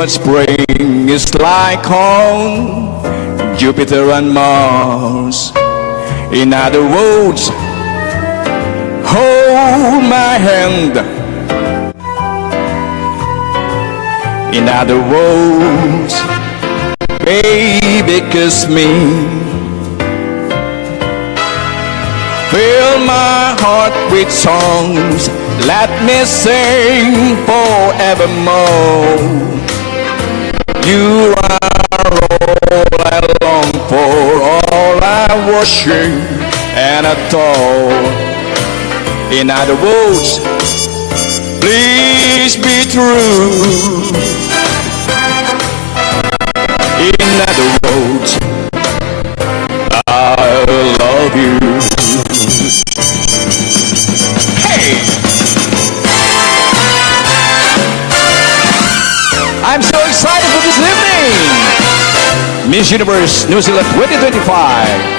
what spring is like on Jupiter and Mars. In other words, hold my hand. In other words, baby, kiss me. Fill my heart with songs, let me sing forevermore. You are all I long for, all I worship and adore. In other words, please be true. In other words, I love you. Hey! I'm so excited for this evening! Miss Universe New Zealand 2025.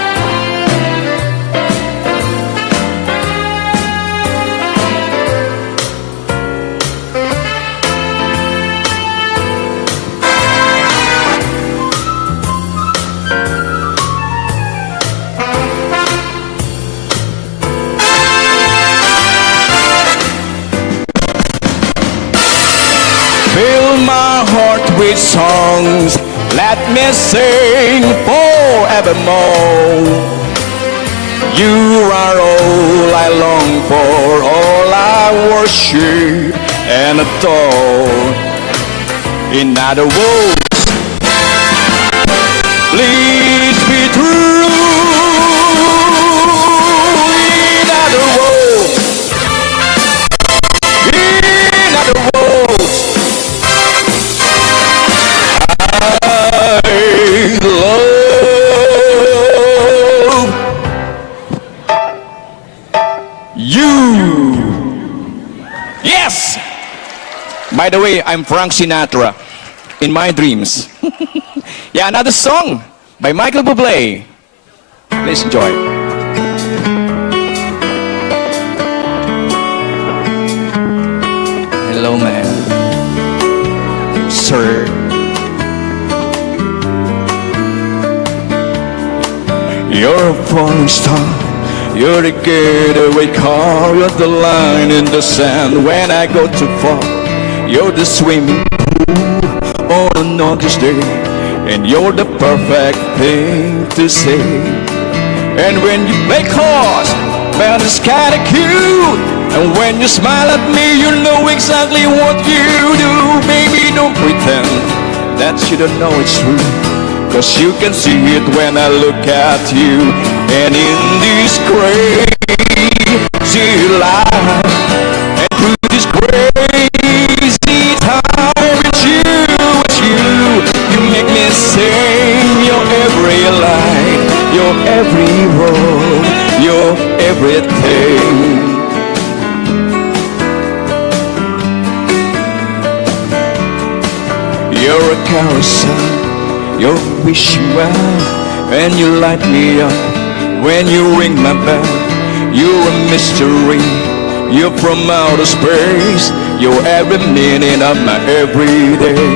Fill my heart with songs, let me sing forevermore. You are all I long for, all I worship and adore. In other words, please be true. In other words, in other words, yes! By the way, I'm Frank Sinatra in my dreams. Yeah, another song by Michael Bublé. Please enjoy. Hello, man. Sir. You're a falling star. You're the getaway car, you're the line in the sand when I go too far. You're the swimming pool on an August day, and you're the perfect thing to say. And when you play cards, well, it's kinda cute. And when you smile at me, you know exactly what you do. Baby, don't pretend that you don't know it's true, 'cause you can see it when I look at you. And in this crazy life, and through this crazy time, it's you, you make me sing your every line, your every word, your everything. You're a carousel, you're wishing well, and you light me up when you ring my bell. You're a mystery, you're from outer space, you're every minute of my everyday.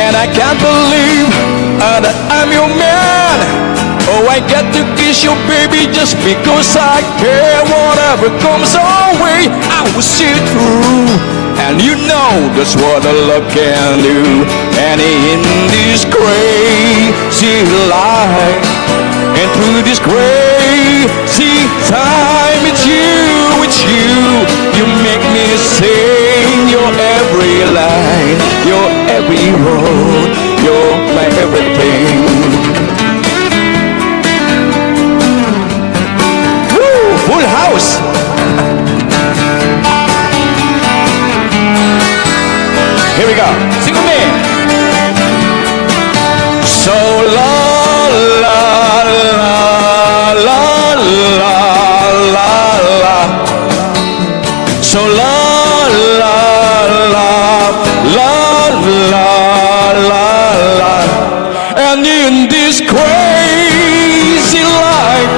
And I can't believe that I'm your man. Oh, I get to kiss you, baby, just because I care. Whatever comes our way, I will see it through. And you know that's what a love can do. And in this crazy life, and through this crazy time, it's you, you make me sing your every line, your every word, you're my everything. Woo, full house. Here we go, sing with me. So la la la la la la. So la la la la la la. And in this crazy life,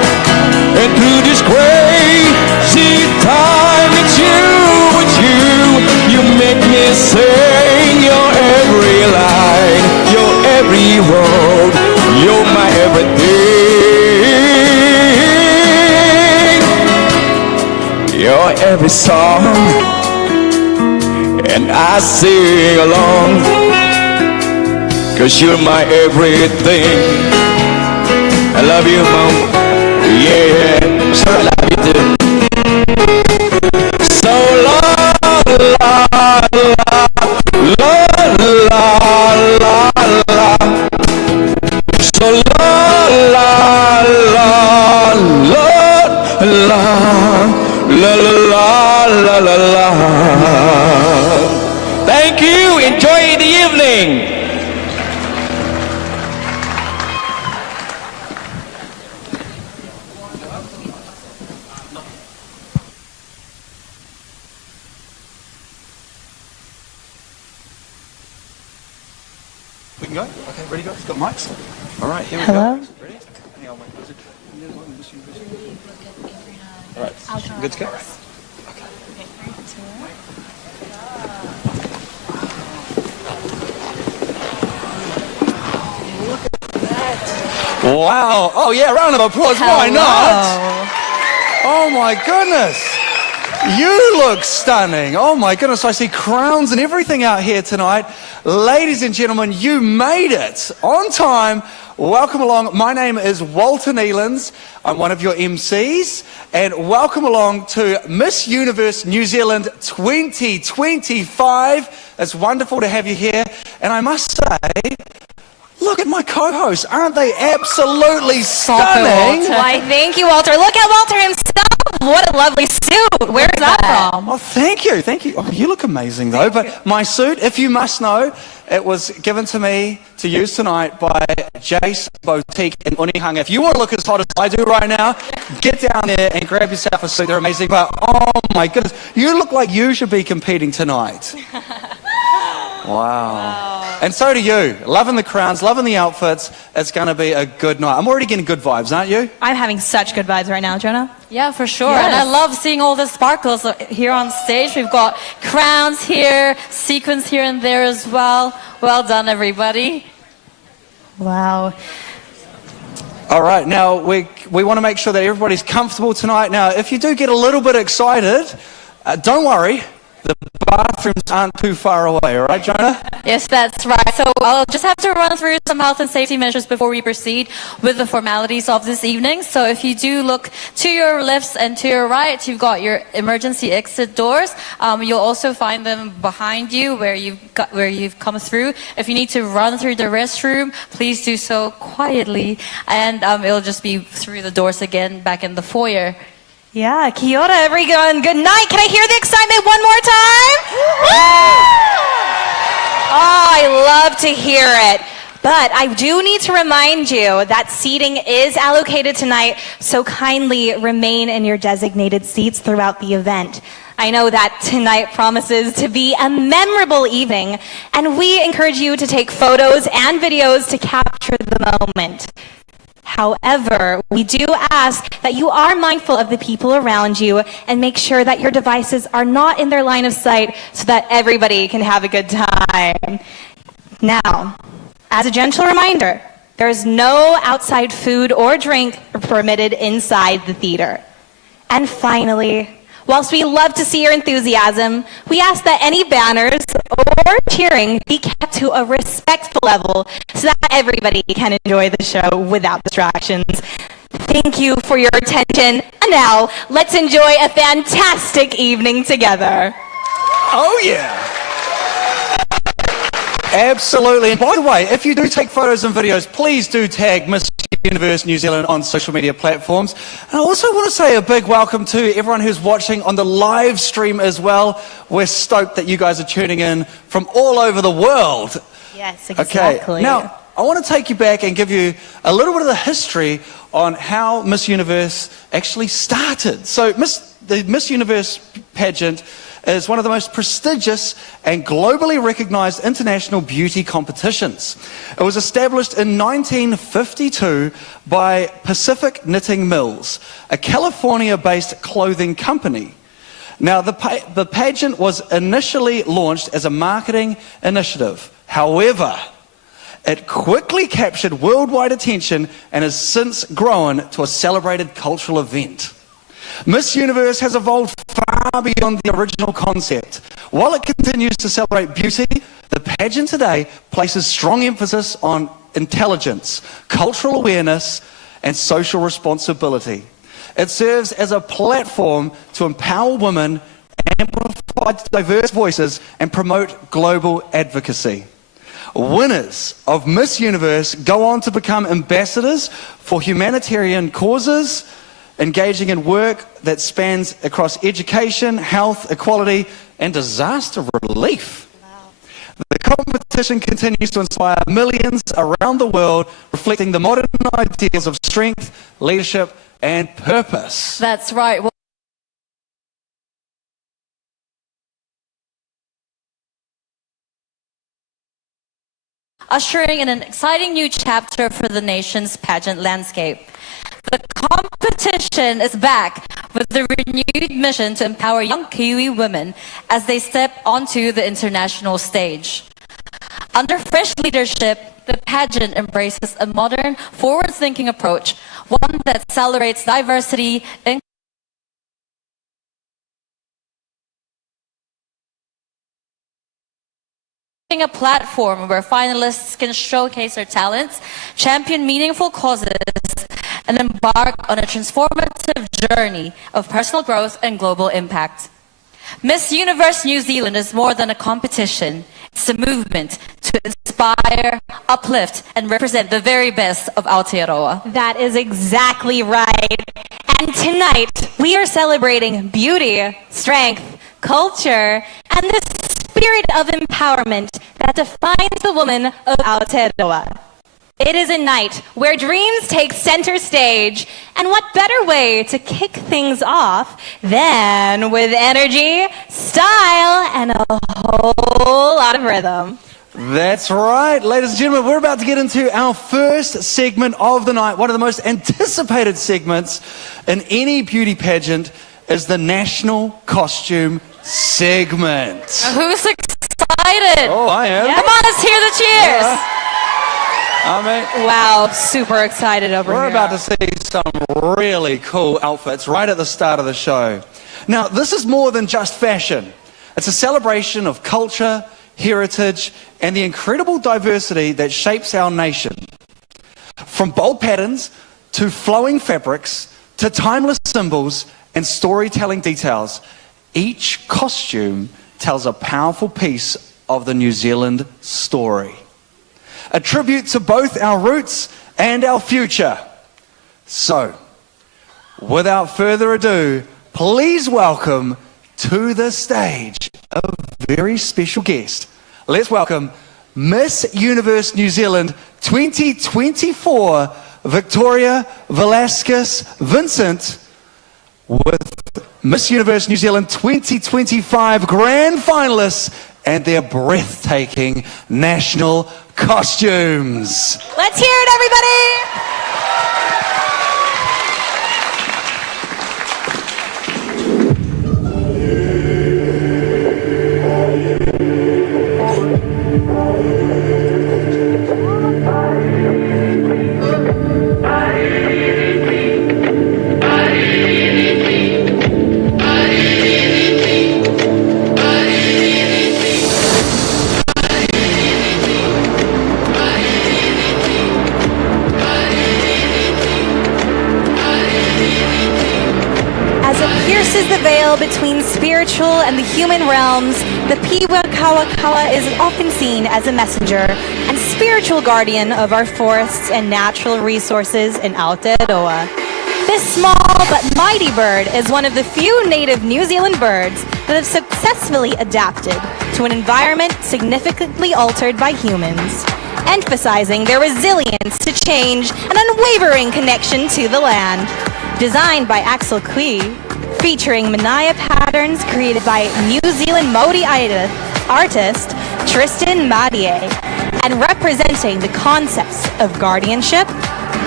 and through this crazy time, it's you, you make me sing your every my every song, and I sing along, 'cause you're my everything. I love you, Mom. Yeah, so I love you too. So la la la la la la la. So la la la la la la la la la. Thank you. Enjoy the evening. We can go? Okay, ready to go? It's got mics. All right, here we Hello? go. Ready? Hang on, wait, was it? All right, good to go? Wow. Oh, yeah, round of applause. Why not? Oh, my goodness. You look stunning. Oh, my goodness. I see crowns and everything out here tonight. Ladies and gentlemen, you made it on time. Welcome along. My name is Walter Neelands. I'm one of your MCs. And welcome along to Miss Universe New Zealand 2025. It's wonderful to have you here. And I must say, look at my co-hosts. Aren't they absolutely stunning? Why, thank you, Walter. Look at Walter himself. What a lovely suit. Where's that from? Oh, thank you. Thank you. Oh, you look amazing, though. But my suit, if you must know, it was given to me to use tonight by Jace Boutique in Unihanga. If you want to look as hot as I do right now, get down there and grab yourself a suit. They're amazing. But, oh, my goodness, you look like you should be competing tonight. Wow. And so do you. Loving the crowns, loving the outfits. It's going to be a good night. I'm already getting good vibes, aren't you? I'm having such good vibes right now, Jonah. Yeah, for sure. Yes. And I love seeing all the sparkles here on stage. We've got crowns here, sequins here and there as well. Well done, everybody. Wow. All right, now we want to make sure that everybody's comfortable tonight. Now, if you do get a little bit excited, don't worry. The bathrooms aren't too far away, all right, Jonah? Yes, that's right. So I'll just have to run through some health and safety measures before we proceed with the formalities of this evening. So if you do look to your lefts and to your right, you've got your emergency exit doors. You'll also find them behind you where you've come through. If you need to run through the restroom, please do so quietly, and it'll just be through the doors again back in the foyer. Yeah, kia ora, everyone. Good night. Can I hear the excitement one more time? Oh, I love to hear it. But I do need to remind you that seating is allocated tonight, so kindly remain in your designated seats throughout the event. I know that tonight promises to be a memorable evening, and we encourage you to take photos and videos to capture the moment. However, we do ask that you are mindful of the people around you and make sure that your devices are not in their line of sight so that everybody can have a good time. Now, as a gentle reminder, there is no outside food or drink permitted inside the theater. And finally, whilst we love to see your enthusiasm, we ask that any banners or cheering be kept to a respectful level so that everybody can enjoy the show without distractions. Thank you for your attention. And now, let's enjoy a fantastic evening together. Oh, yeah. Absolutely. And by the way, if you do take photos and videos, please do tag Miss Universe New Zealand on social media platforms. And I also want to say a big welcome to everyone who's watching on the live stream as well. We're stoked that you guys are tuning in from all over the world. Yes, exactly. Okay, now I want to take you back and give you a little bit of the history on how Miss Universe actually started. So the Miss Universe pageant is one of the most prestigious and globally recognized international beauty competitions. It was established in 1952 by Pacific Knitting Mills, a California-based clothing company. Now, the pageant was initially launched as a marketing initiative. However, it quickly captured worldwide attention and has since grown to a celebrated cultural event. Miss Universe has evolved far beyond the original concept. While it continues to celebrate beauty, the pageant today places strong emphasis on intelligence, cultural awareness, and social responsibility. It serves as a platform to empower women, amplify diverse voices, and promote global advocacy. Winners of Miss Universe go on to become ambassadors for humanitarian causes, engaging in work that spans across education, health, equality, and disaster relief. The competition continues to inspire millions around the world, reflecting the modern ideals of strength, leadership, and purpose. That's right. Ushering in an exciting new chapter for the nation's pageant landscape. The competition is back with the renewed mission to empower young Kiwi women as they step onto the international stage. Under fresh leadership, the pageant embraces a modern, forward-thinking approach, one that celebrates diversity and a platform where finalists can showcase their talents, champion meaningful causes, and embark on a transformative journey of personal growth and global impact. Miss Universe New Zealand is more than a competition. It's a movement to inspire, uplift, and represent the very best of Aotearoa. That is exactly right. And tonight, we are celebrating beauty, strength, culture, and the spirit of empowerment that defines the woman of Aotearoa. It is a night where dreams take center stage, and what better way to kick things off than with energy, style, and a whole lot of rhythm. That's right, ladies and gentlemen, we're about to get into our first segment of the night. One of the most anticipated segments in any beauty pageant is the National Costume segment. Who's excited? Oh, I am. Yeah. Come on, let's hear the cheers. Wow, super excited over here. We're about to see some really cool outfits right at the start of the show. Now, this is more than just fashion. It's a celebration of culture, heritage, and the incredible diversity that shapes our nation. From bold patterns to flowing fabrics to timeless symbols and storytelling details, each costume tells a powerful piece of the New Zealand story. A tribute to both our roots and our future. So, without further ado, please welcome to the stage a very special guest. Let's welcome Miss Universe New Zealand 2024, Victoria Velasquez Vincent, with Miss Universe New Zealand 2025 grand finalists and their breathtaking national costumes. Let's hear it, everybody! Pierces the veil between spiritual and the human realms, the Piwa Kawakawa is often seen as a messenger and spiritual guardian of our forests and natural resources in Aotearoa. This small but mighty bird is one of the few native New Zealand birds that have successfully adapted to an environment significantly altered by humans, emphasizing their resilience to change and unwavering connection to the land. Designed by Axel Kui, featuring Manaya patterns created by New Zealand Māori artist Tristan Madier, and representing the concepts of guardianship,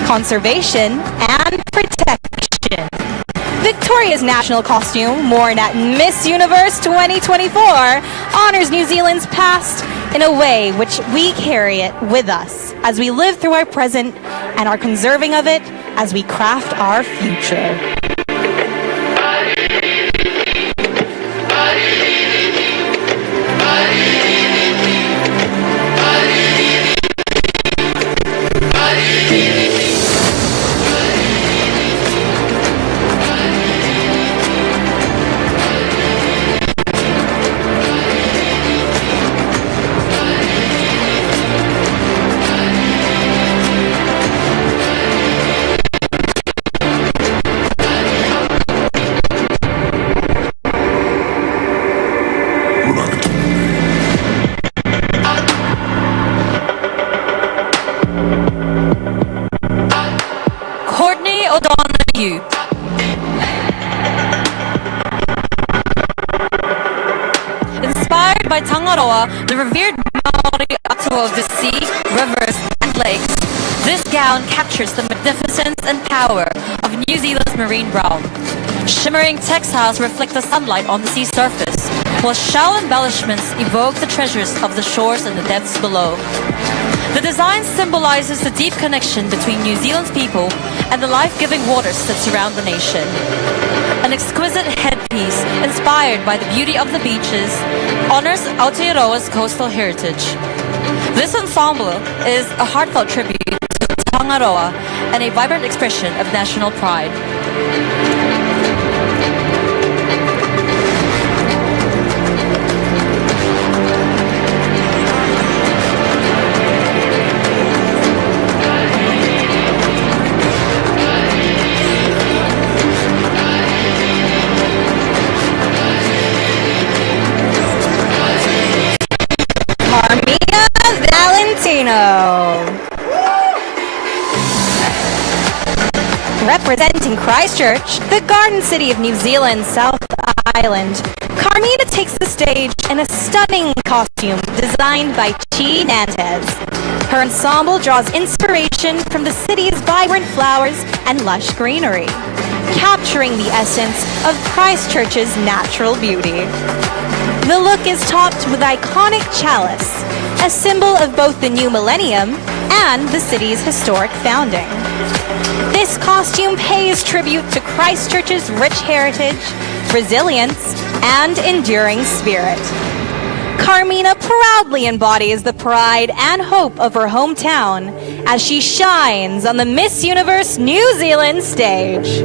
conservation, and protection. Victoria's national costume, worn at Miss Universe 2024, honors New Zealand's past in a way which we carry it with us as we live through our present and are conserving of it as we craft our future. you. Inspired by Tangaroa, the revered Maori Atua of the sea, rivers, and lakes, this gown captures the magnificence and power of New Zealand's marine realm. Shimmering textiles reflect the sunlight on the sea surface, while shell embellishments evoke the treasures of the shores and the depths below. The design symbolizes the deep connection between New Zealand's people and the life-giving waters that surround the nation. An exquisite headpiece inspired by the beauty of the beaches honors Aotearoa's coastal heritage. This ensemble is a heartfelt tribute to Tangaroa and a vibrant expression of national pride. Representing Christchurch, the garden city of New Zealand's South Island, Carmina takes the stage in a stunning costume designed by Chi Nantes. Her ensemble draws inspiration from the city's vibrant flowers and lush greenery, capturing the essence of Christchurch's natural beauty. The look is topped with iconic chalice, a symbol of both the new millennium and the city's historic founding. This costume pays tribute to Christchurch's rich heritage, resilience, and enduring spirit. Carmina proudly embodies the pride and hope of her hometown as she shines on the Miss Universe New Zealand stage.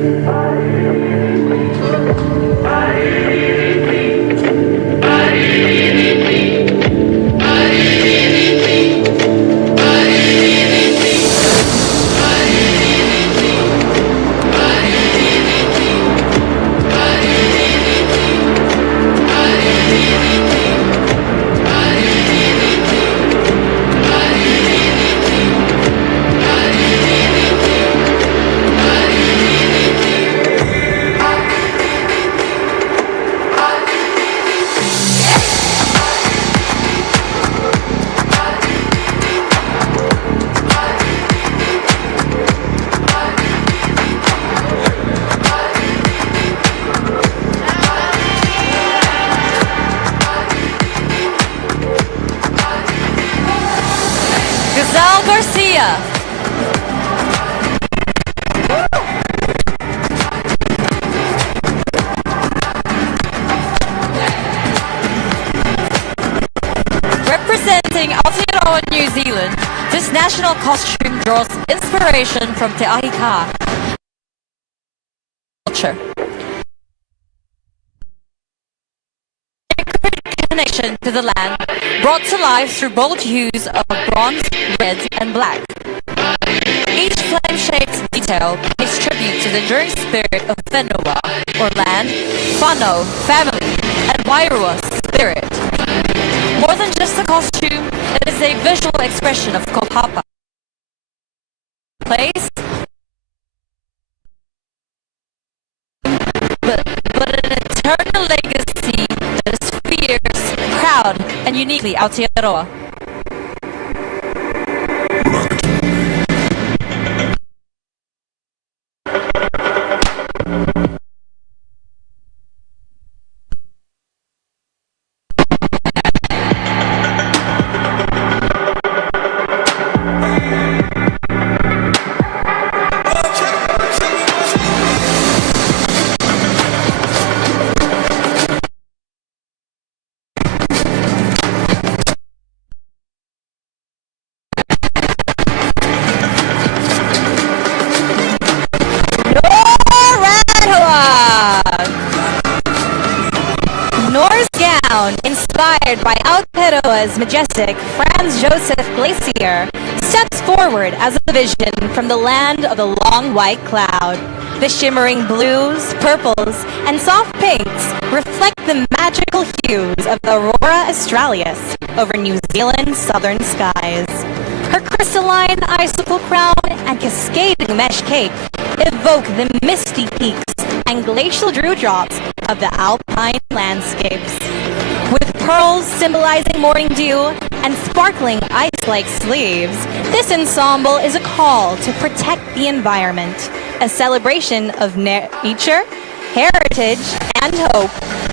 Representing Aotearoa, New Zealand, this national costume draws inspiration from Te Ahi Ka culture. Connection to the land, brought to life through bold hues of bronze, red, and black. Each flame-shaped detail pays tribute to the enduring spirit of Whenua, or land, whānau, family, and Wairua, spirit. More than just a costume, it is a visual expression of kaupapa, place, but an eternal legacy that is fierce, proud, and uniquely Aotearoa. Inspired by Aotearoa's majestic Franz Joseph Glacier, steps forward as a vision from the land of the long white cloud. The shimmering blues, purples, and soft pinks reflect the magical hues of the Aurora Australis over New Zealand's southern skies. Her crystalline icicle crown and cascading mesh cape evoke the misty peaks and glacial dewdrops of the alpine landscapes. With pearls symbolizing morning dew and sparkling ice-like sleeves, this ensemble is a call to protect the environment, a celebration of nature, heritage, and hope.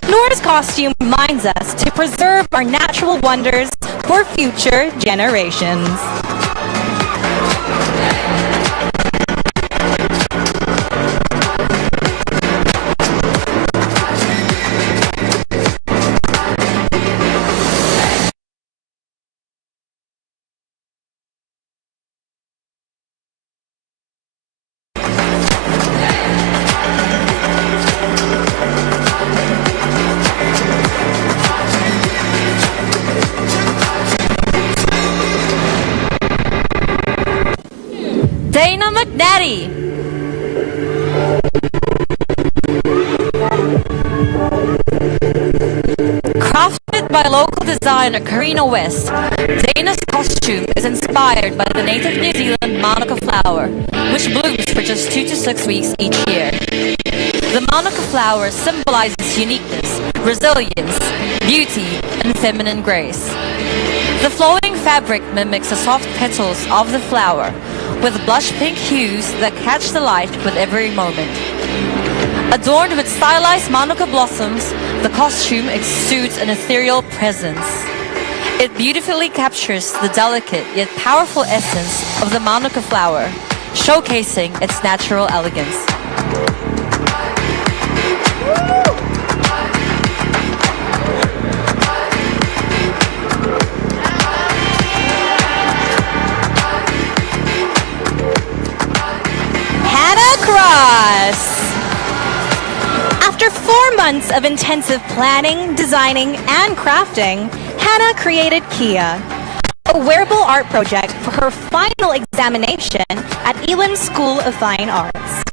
Nora's costume reminds us to preserve our natural wonders for future generations. Crafted by local designer Karina West, Dana's costume is inspired by the native New Zealand manuka flower, which blooms for just 2 to 6 weeks each year. The manuka flower symbolizes uniqueness, resilience, beauty, and feminine grace. The flowing fabric mimics the soft petals of the flower, with blush pink hues that catch the light with every moment. Adorned with stylized manuka blossoms, the costume exudes an ethereal presence. It beautifully captures the delicate yet powerful essence of the manuka flower, showcasing its natural elegance. After 4 months of intensive planning, designing, and crafting, Hannah created Kia, a wearable art project for her final examination at Elam School of Fine Arts.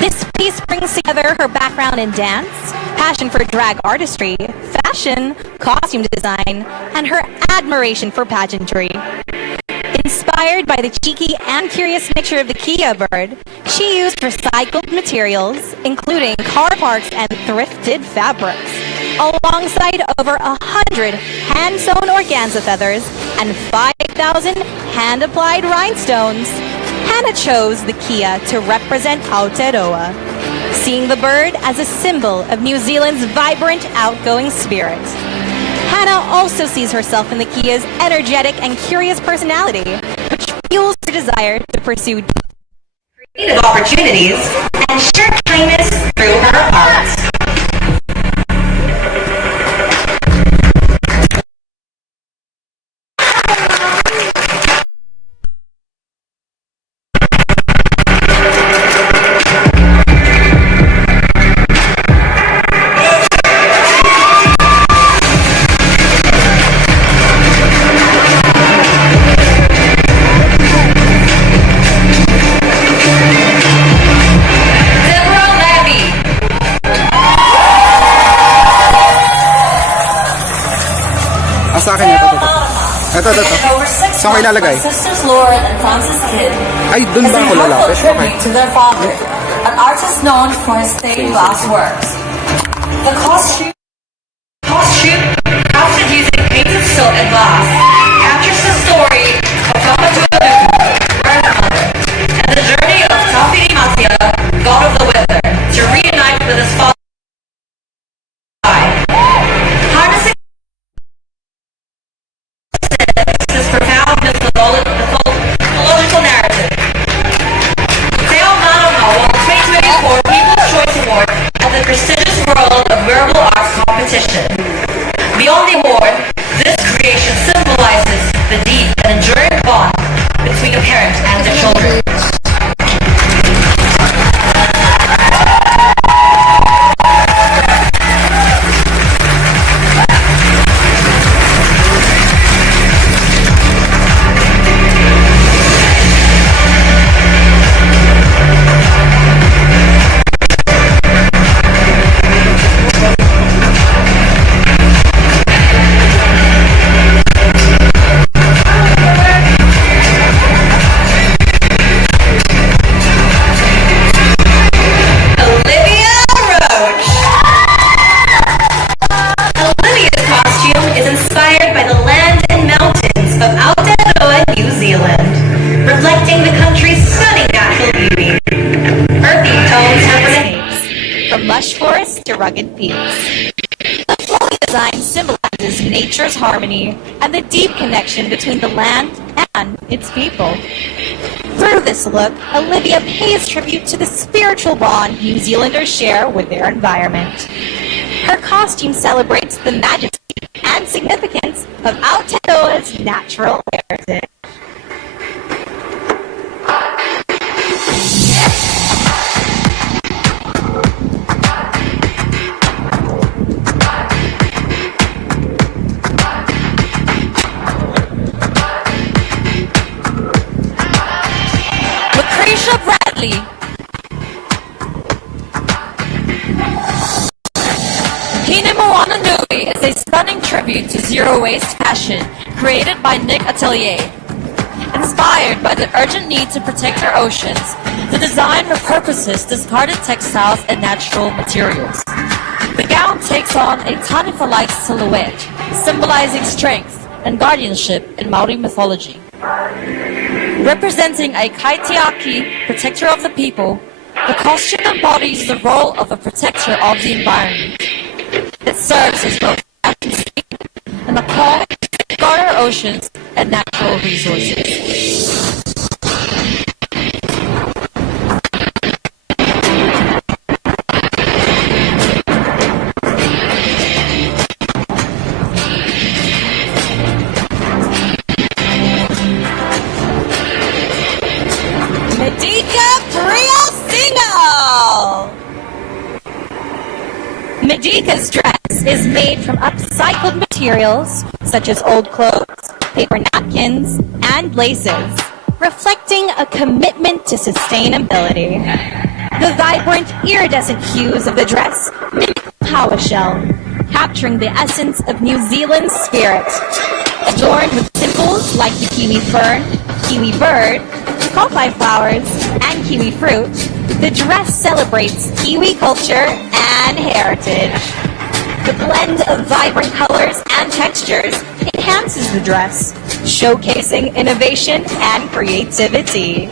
This piece brings together her background in dance, passion for drag artistry, fashion, costume design, and her admiration for pageantry. Inspired by the cheeky and curious nature of the Kia bird, she used recycled materials, including car parts and thrifted fabrics, alongside over 100 hand-sewn organza feathers and 5,000 hand-applied rhinestones. Hannah chose the Kia to represent Aotearoa, seeing the bird as a symbol of New Zealand's vibrant, outgoing spirit. Hannah also sees herself in the Kia's energetic and curious personality, which fuels her desire to pursue creative opportunities and share kindness through her art. Sa akin ito. Ito. Saan ko ilalagay? Sisters Lauren and Frances Kidd. Ay, dun ba ako lalapit? Okay. To their father, an artist known for his stained glass works. The costume crafted using painted silk and glass captures the story of Kamatualuku, grandmother, and the journey of Tawhiri Matia, god of the weather, to reunite with his father. Harnessing this profound mythological narrative. Teo Manoha won the 2024 People's Choice Award at the prestigious World of Wearable Arts competition. Beyond the award, this creation symbolizes rugged peaks. The flowy design symbolizes nature's harmony and the deep connection between the land and its people. Through this look, Olivia pays tribute to the spiritual bond New Zealanders share with their environment. Her costume celebrates the majesty and significance of Aotearoa's natural heritage. Bradley. Hina Moana Nui is a stunning tribute to zero-waste fashion created by Nick Atelier. Inspired by the urgent need to protect our oceans, the design repurposes discarded textiles and natural materials. The gown takes on a Taniwha-like silhouette, symbolizing strength and guardianship in Maori mythology. Representing a kaitiaki, protector of the people, the costume embodies the role of a protector of the environment. It serves as both a fashion statement and a call to safeguard our oceans and natural resources. Medika's dress is made from upcycled materials such as old clothes, paper napkins, and laces, reflecting a commitment to sustainability. The vibrant, iridescent hues of the dress mimic the power shell, capturing the essence of New Zealand's spirit. Adorned with symbols like the kiwi fern, kiwi bird, kaukai flowers, and kiwi fruit, the dress celebrates Kiwi culture and heritage. The blend of vibrant colors and textures enhances the dress, showcasing innovation and creativity.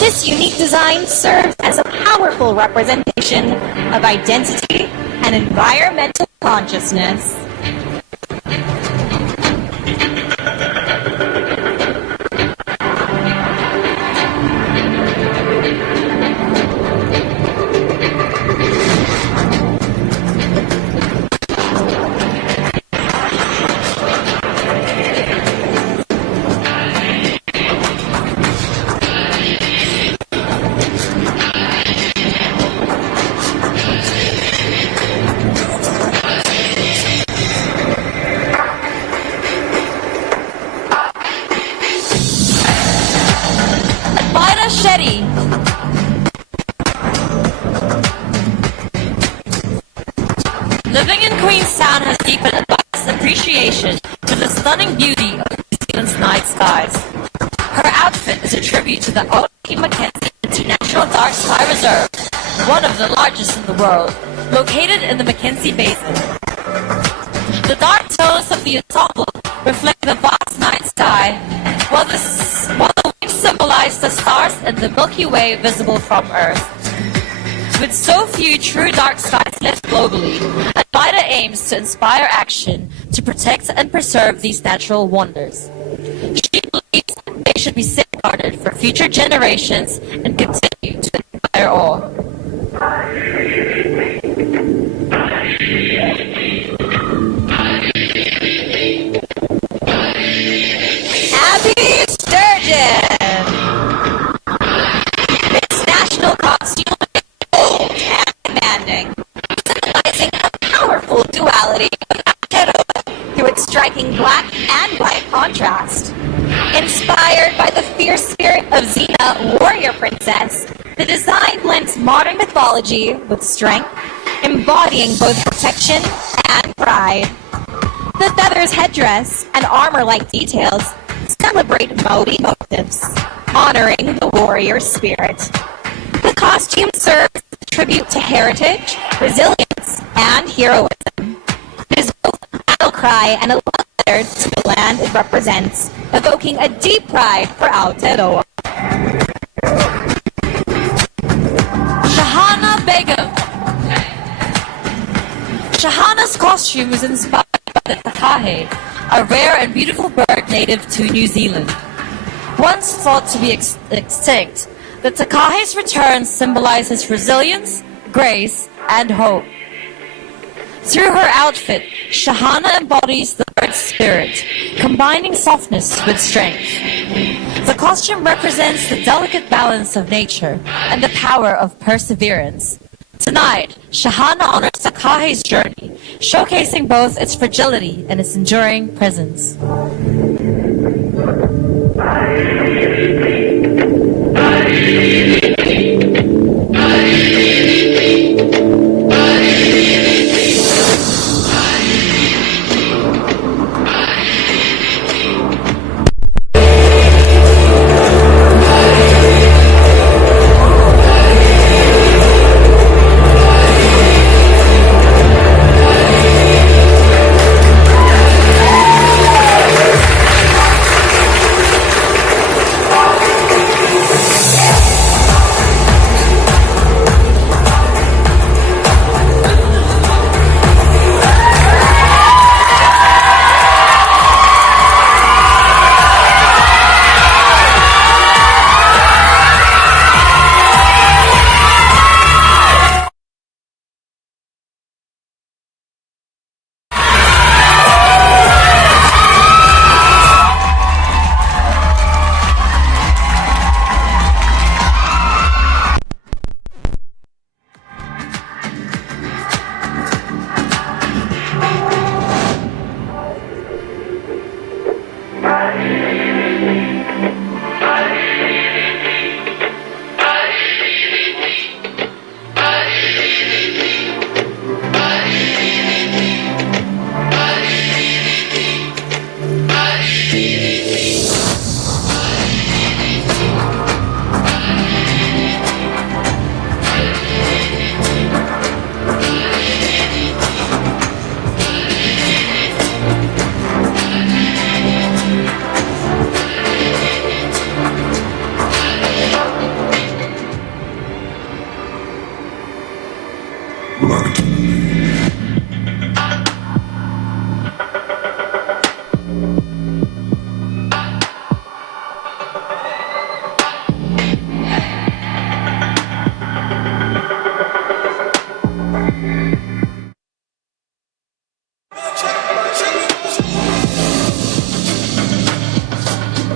This unique design serves as a powerful representation of identity and environmental consciousness. Living in Queenstown has deepened Advaida's appreciation for the stunning beauty of New Zealand's night skies. Her outfit is a tribute to the Aotearoa Mackenzie International Dark Sky Reserve, one of the largest in the world, located in the Mackenzie Basin. The dark tones of the ensemble reflect the vast night sky, while the wings symbolize the stars and the Milky Way visible from Earth. With so few true dark skies left globally, Advaida aims to inspire action to protect and preserve these natural wonders. She believes they should be safeguarded for future generations and continue to inspire awe. Abby Sturgeon! This national costume is bold and demanding, symbolizing a powerful duality of Aotearoa through its striking black and white contrast. Inspired by the fierce spirit of Xena, warrior princess, the design blends modern mythology with strength, embodying both protection and pride. The feathers, headdress, and armor-like details celebrate Maori motifs, honoring the warrior spirit. The costume serves as a tribute to heritage, resilience, and heroism. It is both a battle cry and a love letter to the land it represents, evoking a deep pride for Aotearoa. Shahana Begum. costume was inspired by the takahe, a rare and beautiful bird native to New Zealand. Once thought to be extinct, the takahe's return symbolizes resilience, grace, and hope. Through her outfit, Shahana embodies the bird's spirit, combining softness with strength. The costume represents the delicate balance of nature and the power of perseverance. Tonight, Shahana honors Takahe's journey, showcasing both its fragility and its enduring presence.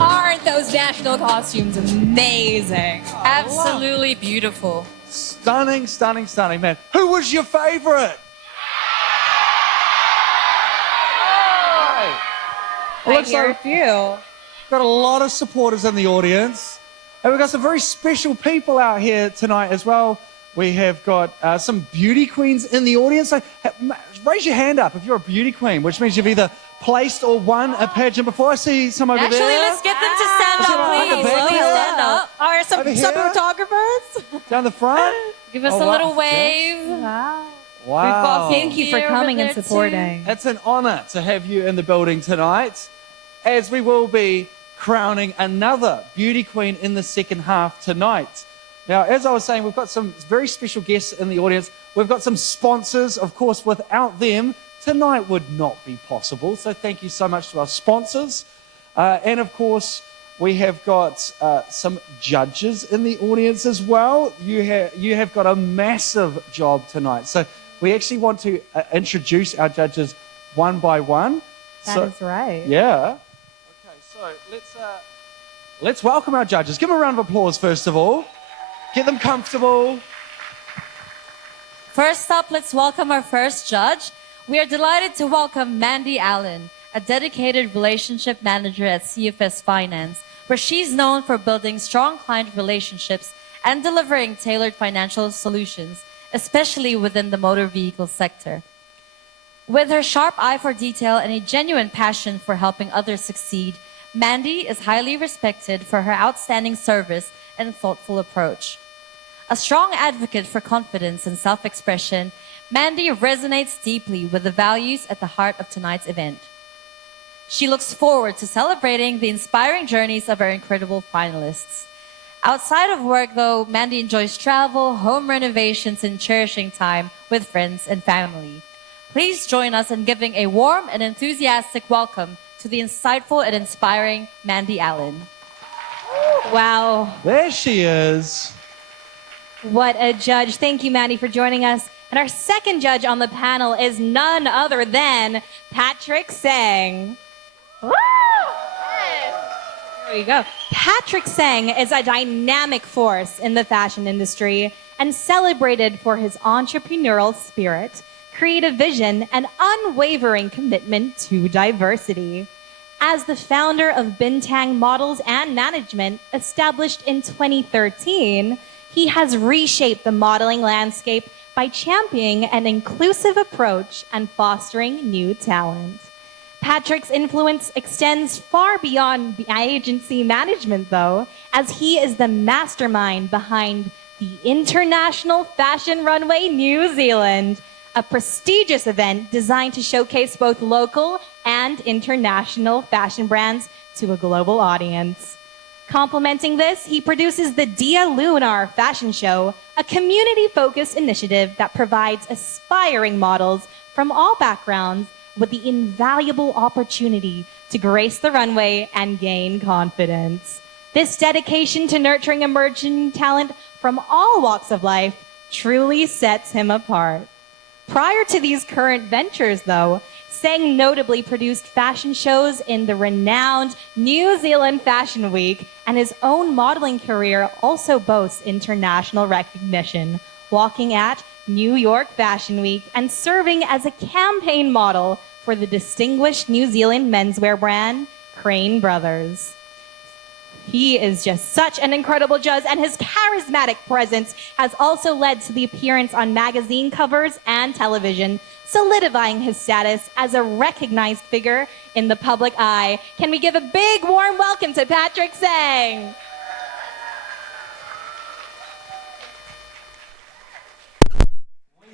Aren't those national costumes amazing? Absolutely beautiful. Stunning, stunning, stunning, man. Who was your favorite? Well, I looks hear a like few. got a lot of supporters in the audience. And we've got some very special people out here tonight as well. We have got some beauty queens in the audience. So raise your hand up if you're a beauty queen, which means you've either placed or won a pageant before. I see some over Actually, there. let's get them to stand Is it up, like a please. back Please here? stand up. Are some Over here? photographers? Down the front. Give us Oh, a wow. little wave. Wow. Wow. Thank you for Here, coming over and there, supporting. It's an honor to have you in the building tonight, as we will be crowning another beauty queen in the second half tonight. Now, as I was saying, we've got some very special guests in the audience. We've got some sponsors. Of course, without them, tonight would not be possible. So thank you so much to our sponsors. And of course, we have got some judges in the audience as well. You have got a massive job tonight. So we actually want to introduce our judges one by one. That is right. Yeah. Okay, so let's welcome our judges. Give them a round of applause, first of all. Get them comfortable. First up, let's welcome our first judge. We are delighted to welcome Mandy Allen, a dedicated relationship manager at CFS Finance, where she's known for building strong client relationships and delivering tailored financial solutions, especially within the motor vehicle sector. With her sharp eye for detail and a genuine passion for helping others succeed, Mandy is highly respected for her outstanding service and thoughtful approach. A strong advocate for confidence and self-expression, Mandy resonates deeply with the values at the heart of tonight's event. She looks forward to celebrating the inspiring journeys of our incredible finalists. Outside of work, though, Mandy enjoys travel, home renovations, and cherishing time with friends and family. Please join us in giving a warm and enthusiastic welcome to the insightful and inspiring Mandy Allen. Wow, There she is. what a judge. Thank you, Mandy, for joining us. And our second judge on the panel is none other than Patrick Sang. Woo! There we go. Patrick Sang is a dynamic force in the fashion industry and celebrated for his entrepreneurial spirit, creative vision, and unwavering commitment to diversity. As the founder of Bintang Models and Management, established in 2013, he has reshaped the modeling landscape by championing an inclusive approach and fostering new talent. Patrick's influence extends far beyond the agency management, though, as he is the mastermind behind the International Fashion Runway New Zealand, a prestigious event designed to showcase both local and international fashion brands to a global audience. Complementing this, he produces the Dia Lunar Fashion Show, a community-focused initiative that provides aspiring models from all backgrounds with the invaluable opportunity to grace the runway and gain confidence. This dedication to nurturing emerging talent from all walks of life truly sets him apart. Prior to these current ventures, though, Sang notably produced fashion shows in the renowned New Zealand Fashion Week, and his own modeling career also boasts international recognition, walking at New York Fashion Week and serving as a campaign model for the distinguished New Zealand menswear brand, Crane Brothers. He is just such an incredible judge, and his charismatic presence has also led to the appearance on magazine covers and television, solidifying his status as a recognized figure in the public eye. Can we give a big warm welcome to Patrick Sang?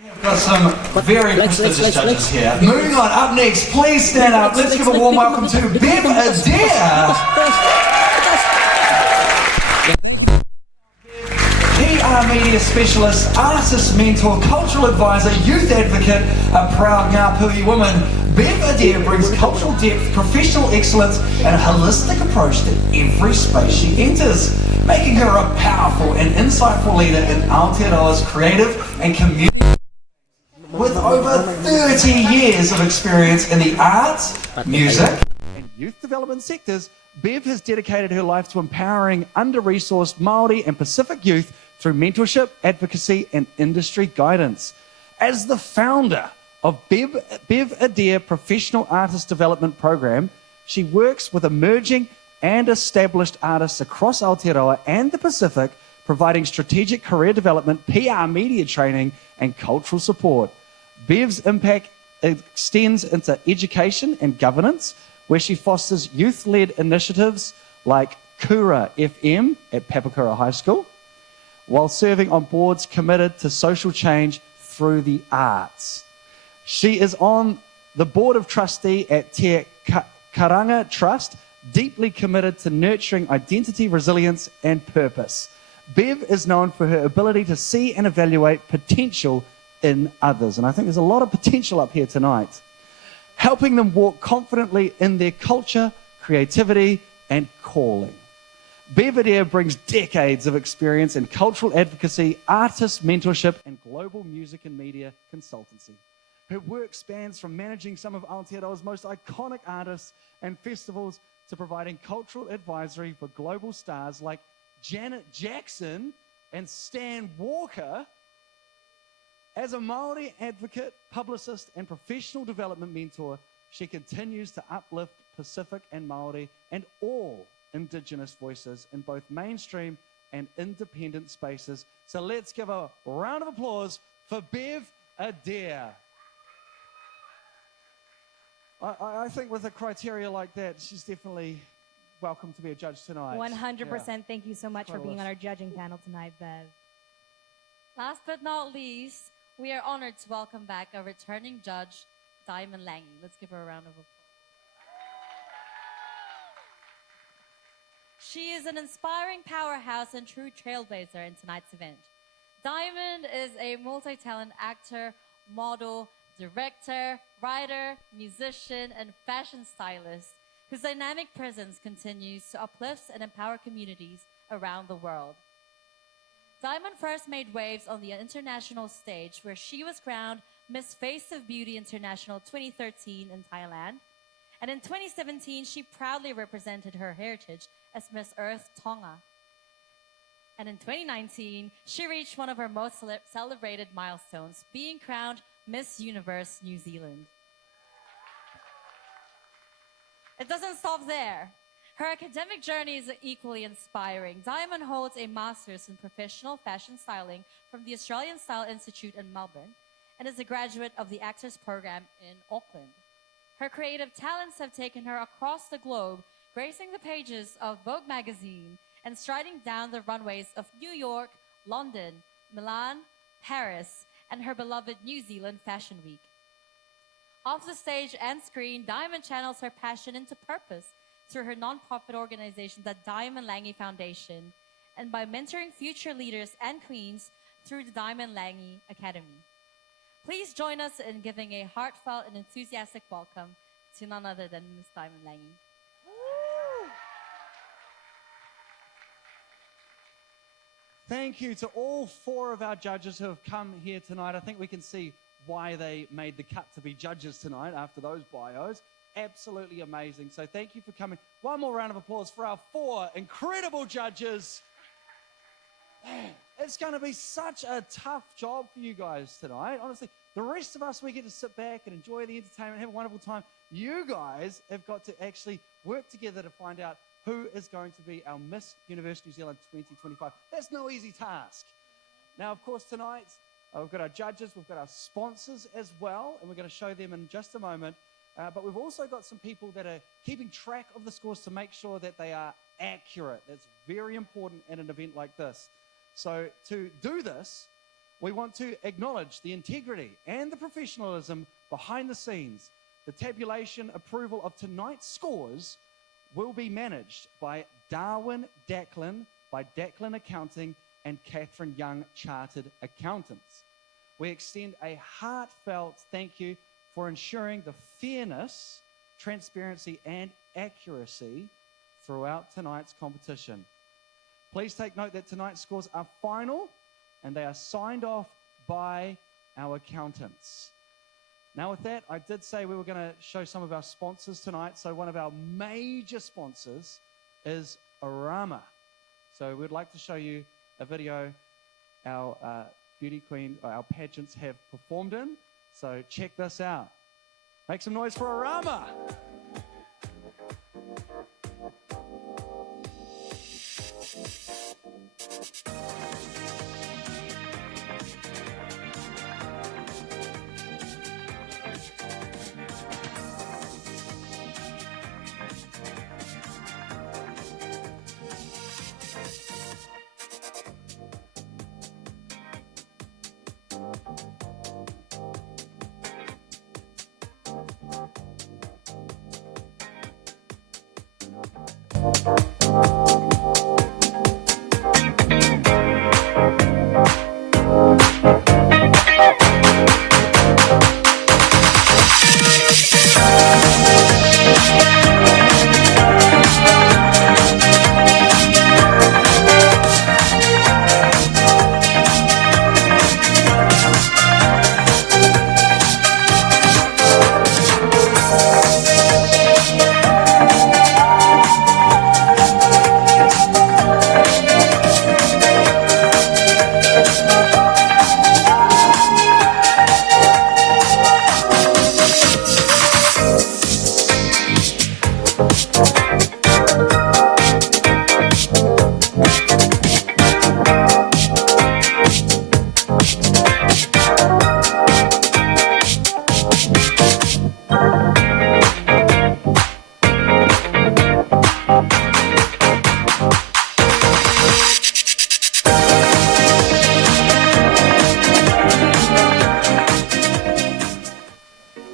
We've got some very prestigious judges here. Moving on, up next, please stand up. Let's give a warm welcome to Bev Adair. PR media specialist, artist mentor, cultural advisor, youth advocate, a proud Ngāpuhi woman, Bev Adair brings cultural depth, professional excellence, and a holistic approach to every space she enters, making her a powerful and insightful leader in Aotearoa's creative and community. With over 30 years of experience in the arts, music, and youth development sectors, Bev has dedicated her life to empowering under-resourced Māori and Pacific youth through mentorship, advocacy, and industry guidance. As the founder of Bev Adair Professional Artist Development Program, she works with emerging and established artists across Aotearoa and the Pacific, providing strategic career development, PR media training, and cultural support. Bev's impact extends into education and governance, where she fosters youth-led initiatives like Kura FM at Papakura High School, while serving on boards committed to social change through the arts. She is on the board of trustee at Te Karanga Trust, deeply committed to nurturing identity, resilience, and purpose. Bev is known for her ability to see and evaluate potential in others, and I think there's a lot of potential up here tonight, helping them walk confidently in their culture, creativity, and calling. Bev Adair brings decades of experience in cultural advocacy, artist mentorship, and global music and media consultancy. Her work spans from managing some of Aotearoa's most iconic artists and festivals to providing cultural advisory for global stars like Janet Jackson and Stan Walker. As a Māori advocate, publicist, and professional development mentor, she continues to uplift Pacific and Māori and all Indigenous voices in both mainstream and independent spaces. So let's give a round of applause for Bev Adair. I think with a criteria like that, she's definitely welcome to be a judge tonight. 100%. Yeah. Thank you so much for being on our judging panel tonight, Bev. Last but not least, we are honored to welcome back our returning judge, Diamond Lange. Let's give her a round of applause. She is an inspiring powerhouse and true trailblazer in tonight's event. Diamond is a multi-talent actor, model, director, writer, musician, and fashion stylist whose dynamic presence continues to uplift and empower communities around the world. Diamond first made waves on the international stage where she was crowned Miss Face of Beauty International 2013 in Thailand. And in 2017, she proudly represented her heritage as Miss Earth Tonga. And in 2019, she reached one of her most celebrated milestones, being crowned Miss Universe New Zealand. It doesn't stop there. Her academic journey is equally inspiring. Diamond holds a master's in professional fashion styling from the Australian Style Institute in Melbourne and is a graduate of the Actors Program in Auckland. Her creative talents have taken her across the globe, gracing the pages of Vogue magazine and striding down the runways of New York, London, Milan, Paris, and her beloved New Zealand Fashion Week. Off the stage and screen, Diamond channels her passion into purpose through her nonprofit organization, the Diamond Lange Foundation, and by mentoring future leaders and queens through the Diamond Lange Academy. Please join us in giving a heartfelt and enthusiastic welcome to none other than Ms. Diamond Lange. Thank you to all 4 of our judges who have come here tonight. I think we can see why they made the cut to be judges tonight after those bios. Absolutely amazing. So thank you for coming. One more round of applause for our 4 incredible judges. Man, it's going to be such a tough job for you guys tonight. Honestly, the rest of us, we get to sit back and enjoy the entertainment, have a wonderful time. You guys have got to actually work together to find out who is going to be our Miss Universe New Zealand 2025. That's no easy task. Now, of course, tonight, we've got our judges, we've got our sponsors as well, and we're going to show them in just a moment. But we've also got some people that are keeping track of the scores to make sure that they are accurate. That's very important in an event like this. So to do this, we want to acknowledge the integrity and the professionalism behind the scenes. The tabulation approval of tonight's scores will be managed by Darwin Dacklin, by Dacklin Accounting, and Catherine Young, Chartered Accountants. We extend a heartfelt thank you for ensuring the fairness, transparency, and accuracy throughout tonight's competition. Please take note that tonight's scores are final and they are signed off by our accountants. Now with that, I did say we were going to show some of our sponsors tonight. So one of our major sponsors is Arama. So we'd like to show you a video our beauty queen, our pageants have performed in. So check this out. Make some noise for Arama.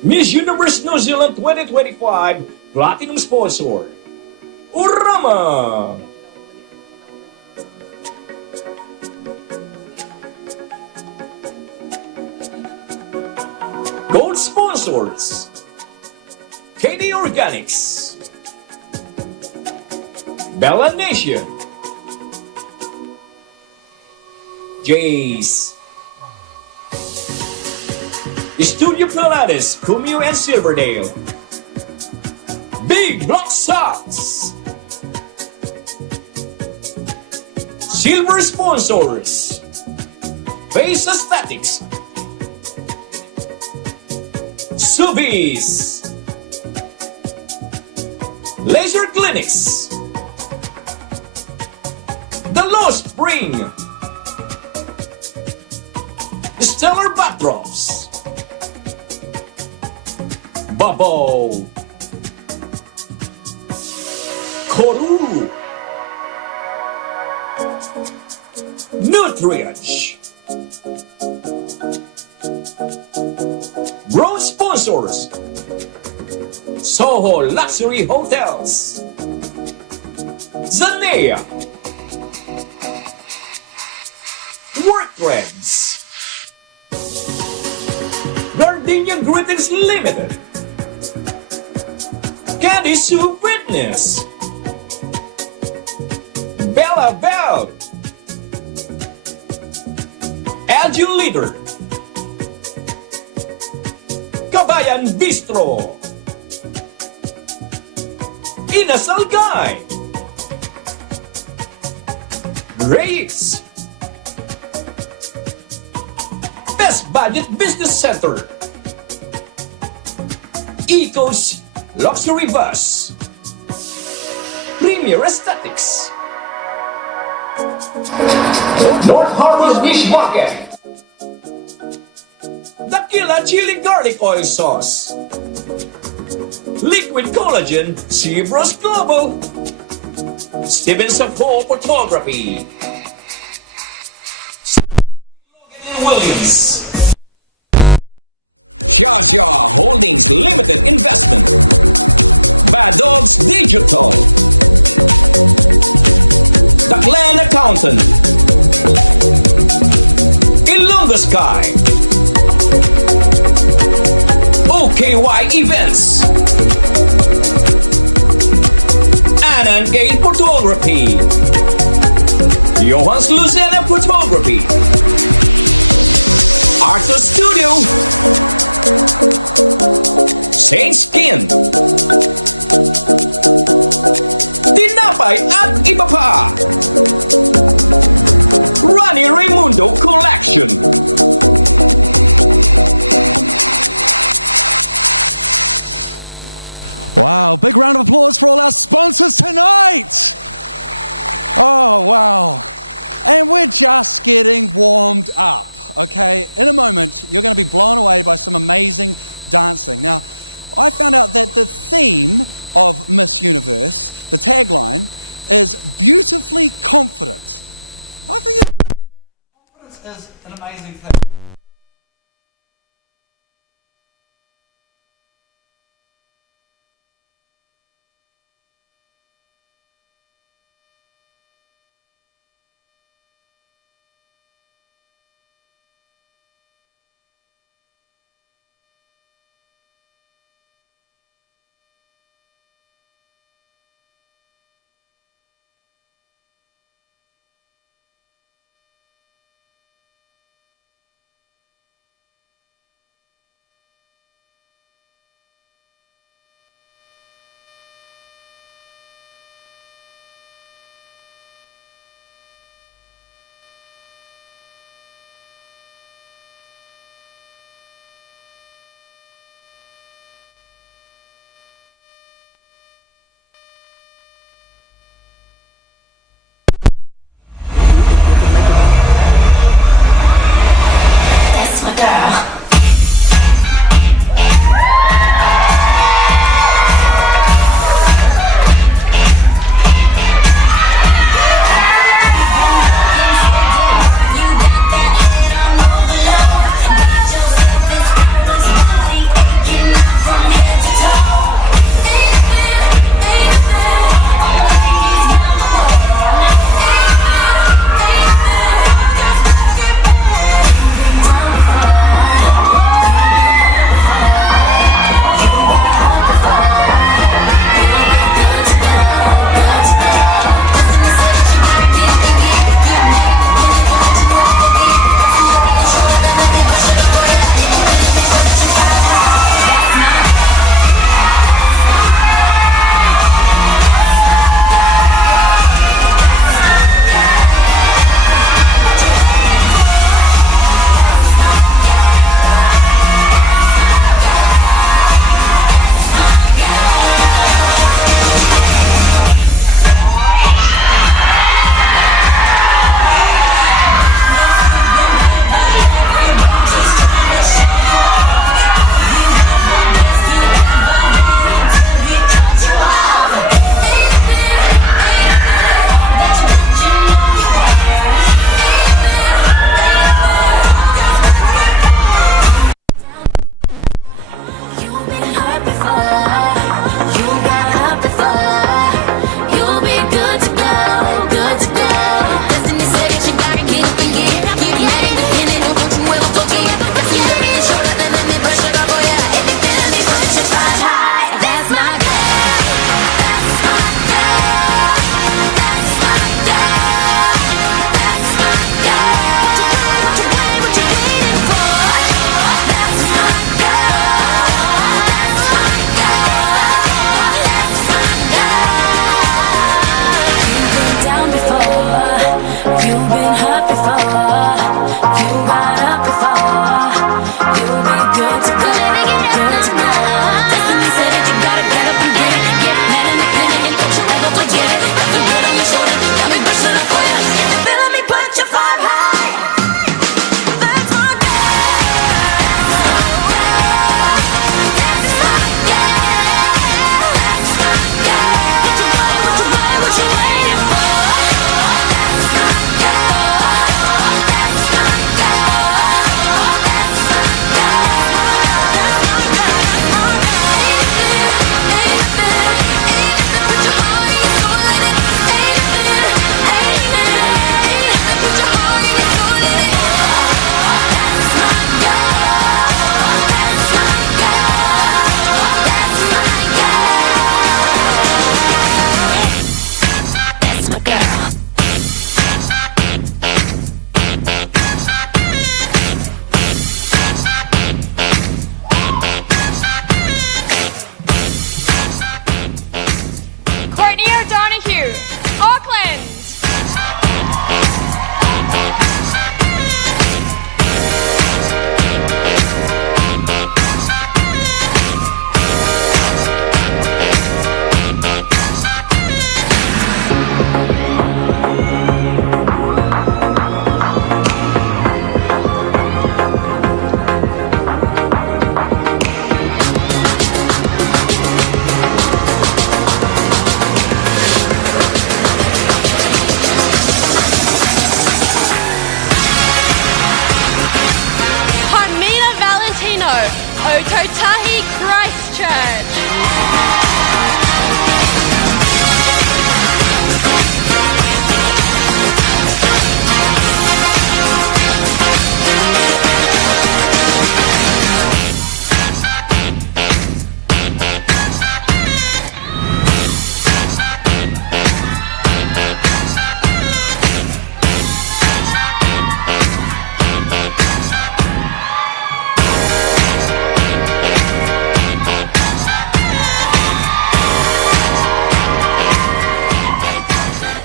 Miss Universe New Zealand 2025 Platinum Sponsor, Urama! Gold sponsors: KD Organics, Bella Nation, Jace, Studio Pilates, Cumio and Silverdale, Big Block Socks, Silver sponsors: Face Aesthetics, Subis, Laser Clinics, The Lost Spring, Stellar Backdrops, Bubble, Koru, Nutrients, Grow sponsors: Soho Luxury Hotels, Zanea, Work Trends, Gardenia Greetings Limited, Candy Soup Fitness, Bella Bell, Algae Leader, Kabayan Bistro, Inasal Guy, Grace, Best Budget Business Center, Ecos Luxury Bus, Premier Aesthetics, North Harbor's Fish Market, Dakila Chili Garlic Oil Sauce, Liquid Collagen, Zebras Global, Stevens of Hope Photography, Logan Williams. Is an amazing thing.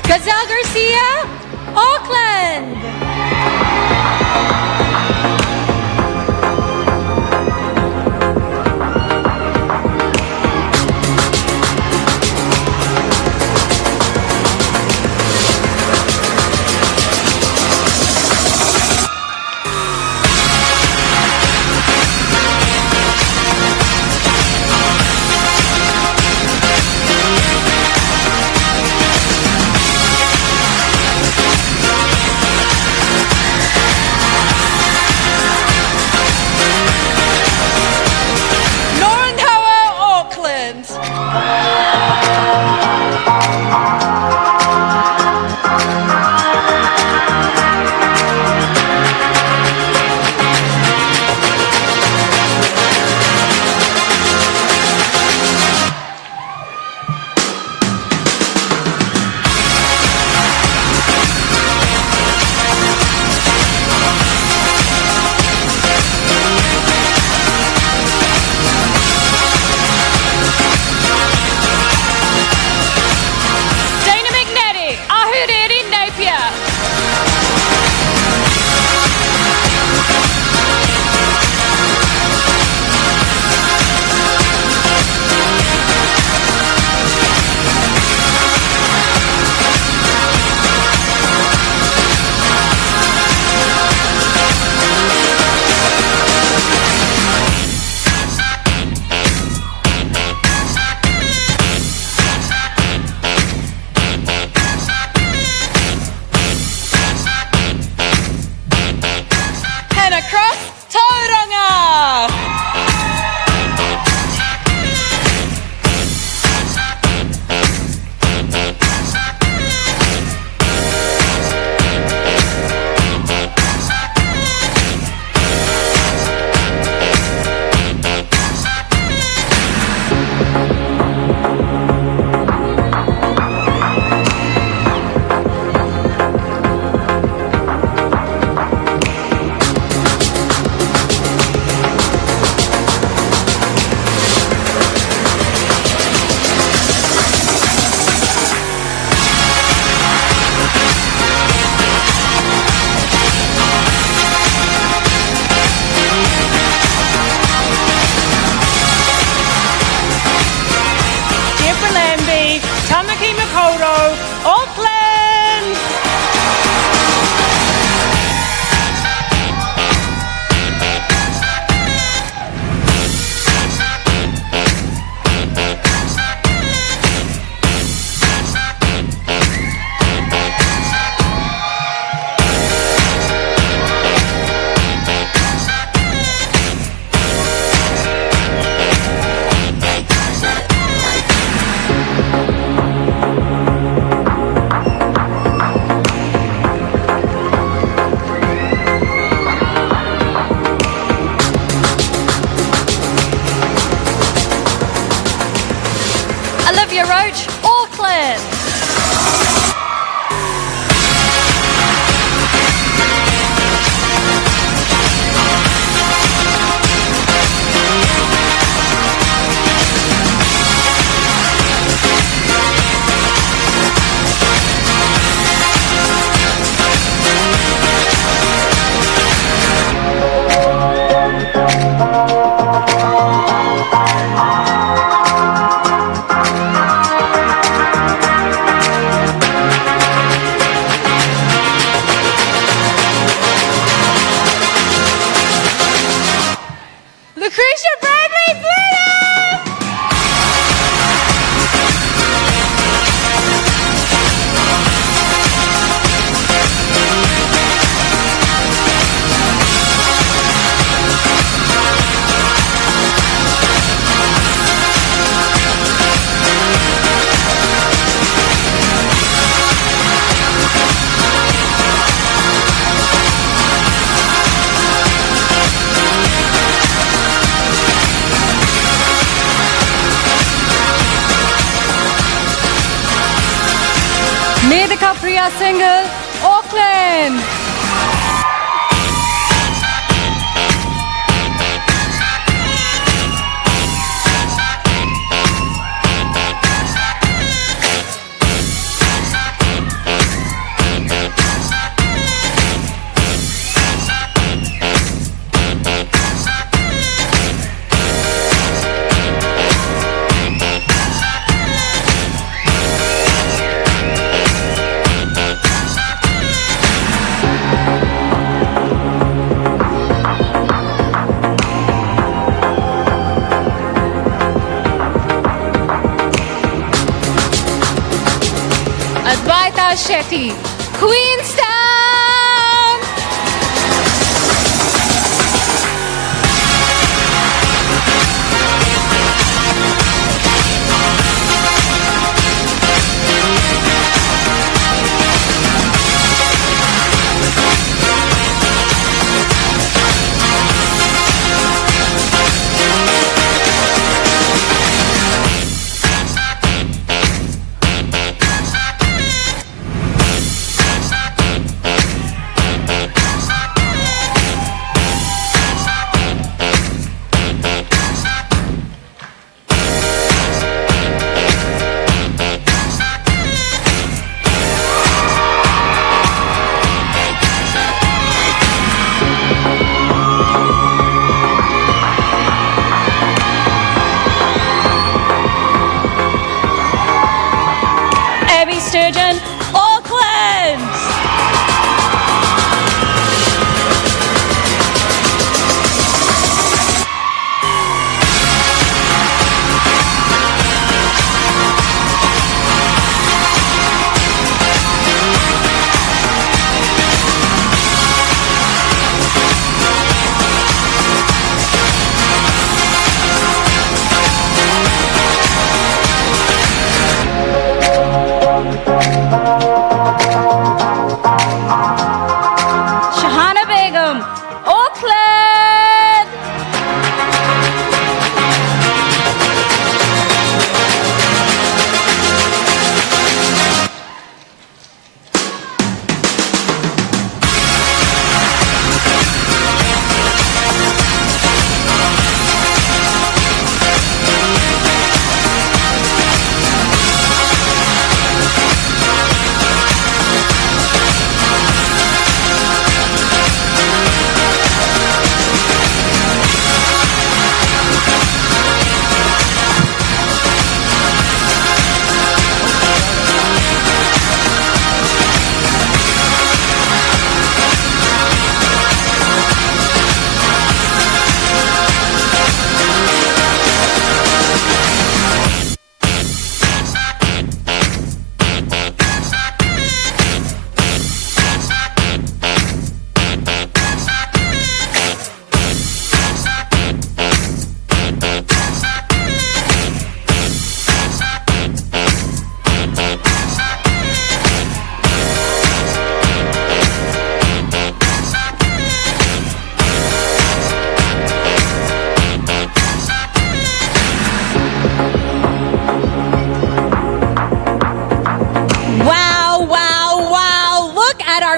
Gazelle Garcia, Auckland. Auckland! Olivia Roach, Auckland. Medika Priya Single, Auckland. 2020, Queenstown! Sturgeon, Auckland!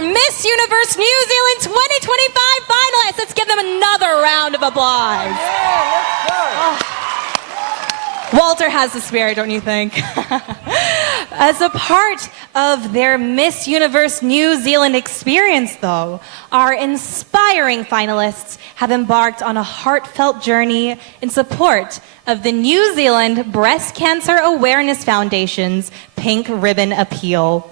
Miss Universe New Zealand 2025 finalists. Let's give them another round of applause. Walter has the spirit, don't you think? As a part of their Miss Universe New Zealand experience, though, our inspiring finalists have embarked on a heartfelt journey in support of the New Zealand Breast Cancer Awareness Foundation's Pink Ribbon Appeal.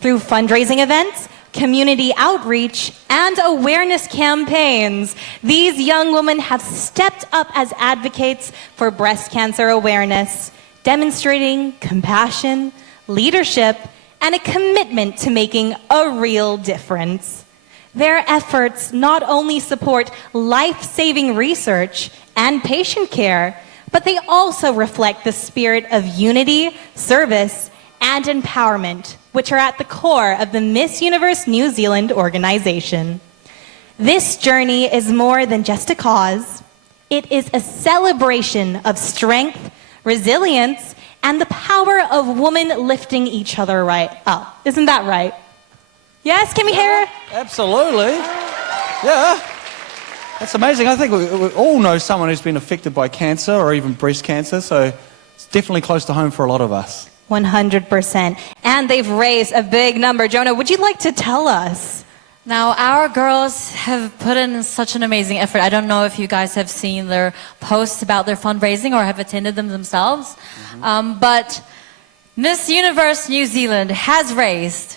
Through fundraising events, community outreach, and awareness campaigns, these young women have stepped up as advocates for breast cancer awareness, demonstrating compassion, leadership, and a commitment to making a real difference. Their efforts not only support life-saving research and patient care, but they also reflect the spirit of unity, service, and empowerment, which are at the core of the Miss Universe New Zealand organization. This journey is more than just a cause. It is a celebration of strength, resilience, and the power of women lifting each other right up. Isn't that right? Yes, can we hear it? Absolutely. Yeah. That's amazing. I think we all know someone who's been affected by cancer or even breast cancer, so it's definitely close to home for a lot of us. 100%. And they've raised a big number. Jonah, would you like to tell us? Now, our girls have put in such an amazing effort. I don't know if you guys have seen their posts about their fundraising or have attended them themselves. But Miss Universe New Zealand has raised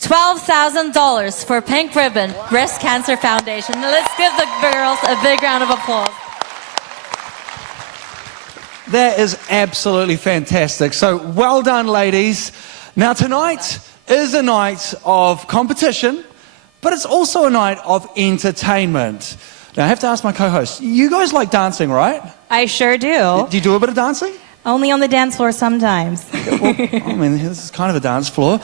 $12,000 for Pink Ribbon Breast Cancer Foundation. Let's give the girls a big round of applause. That is absolutely fantastic. So well done, ladies. Now tonight, is a night of competition, but it's also a night of entertainment. Now, I have to ask my co-hosts, you guys like dancing, right? I sure do. Do you do a bit of dancing? Only on the dance floor sometimes. I mean, this is kind of a dance floor.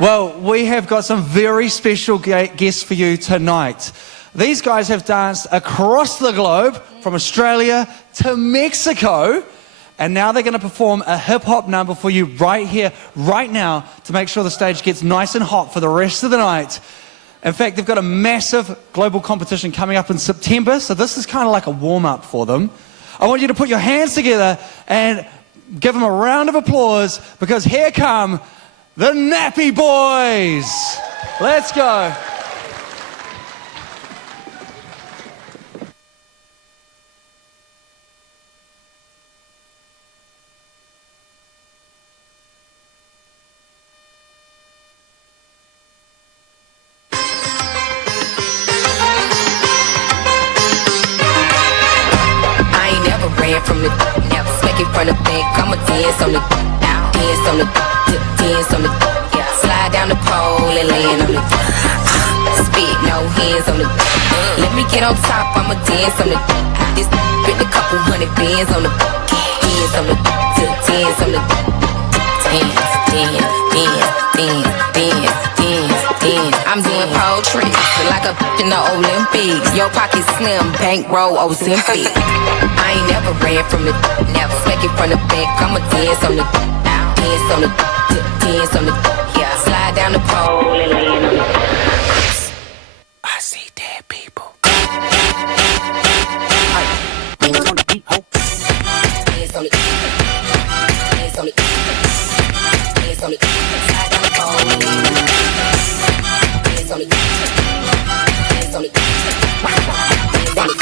Well, we have got some very special guests for you tonight. These guys have danced across the globe, from Australia to Mexico, and now they're going to perform a hip-hop number for you right here, right now, to make sure the stage gets nice and hot for the rest of the night. In fact, they've got a massive global competition coming up in September, so this is kind of like a warm-up for them. I want you to put your hands together and give them a round of applause, because here come the Nappy Boys. Let's go. From the never smack it from the back, I'ma dance on the yeah. Slide down the pole and land on the spit, no hands on the let me get on top, I'ma dance on the this spit a couple hundred bands on the dance on the dance on the dance. I'm doing pole tricks like a in the Olympics. Your pocket slim, bankroll Ozempic. I ain't never ran from the never smack it from the back. I'ma dance on the yeah. Slide down the pole and land on the I see dead people. Dance on the beat, ho. Dance on the dance on the dance on the slide down the pole and land on the dance on the dance on the dance on the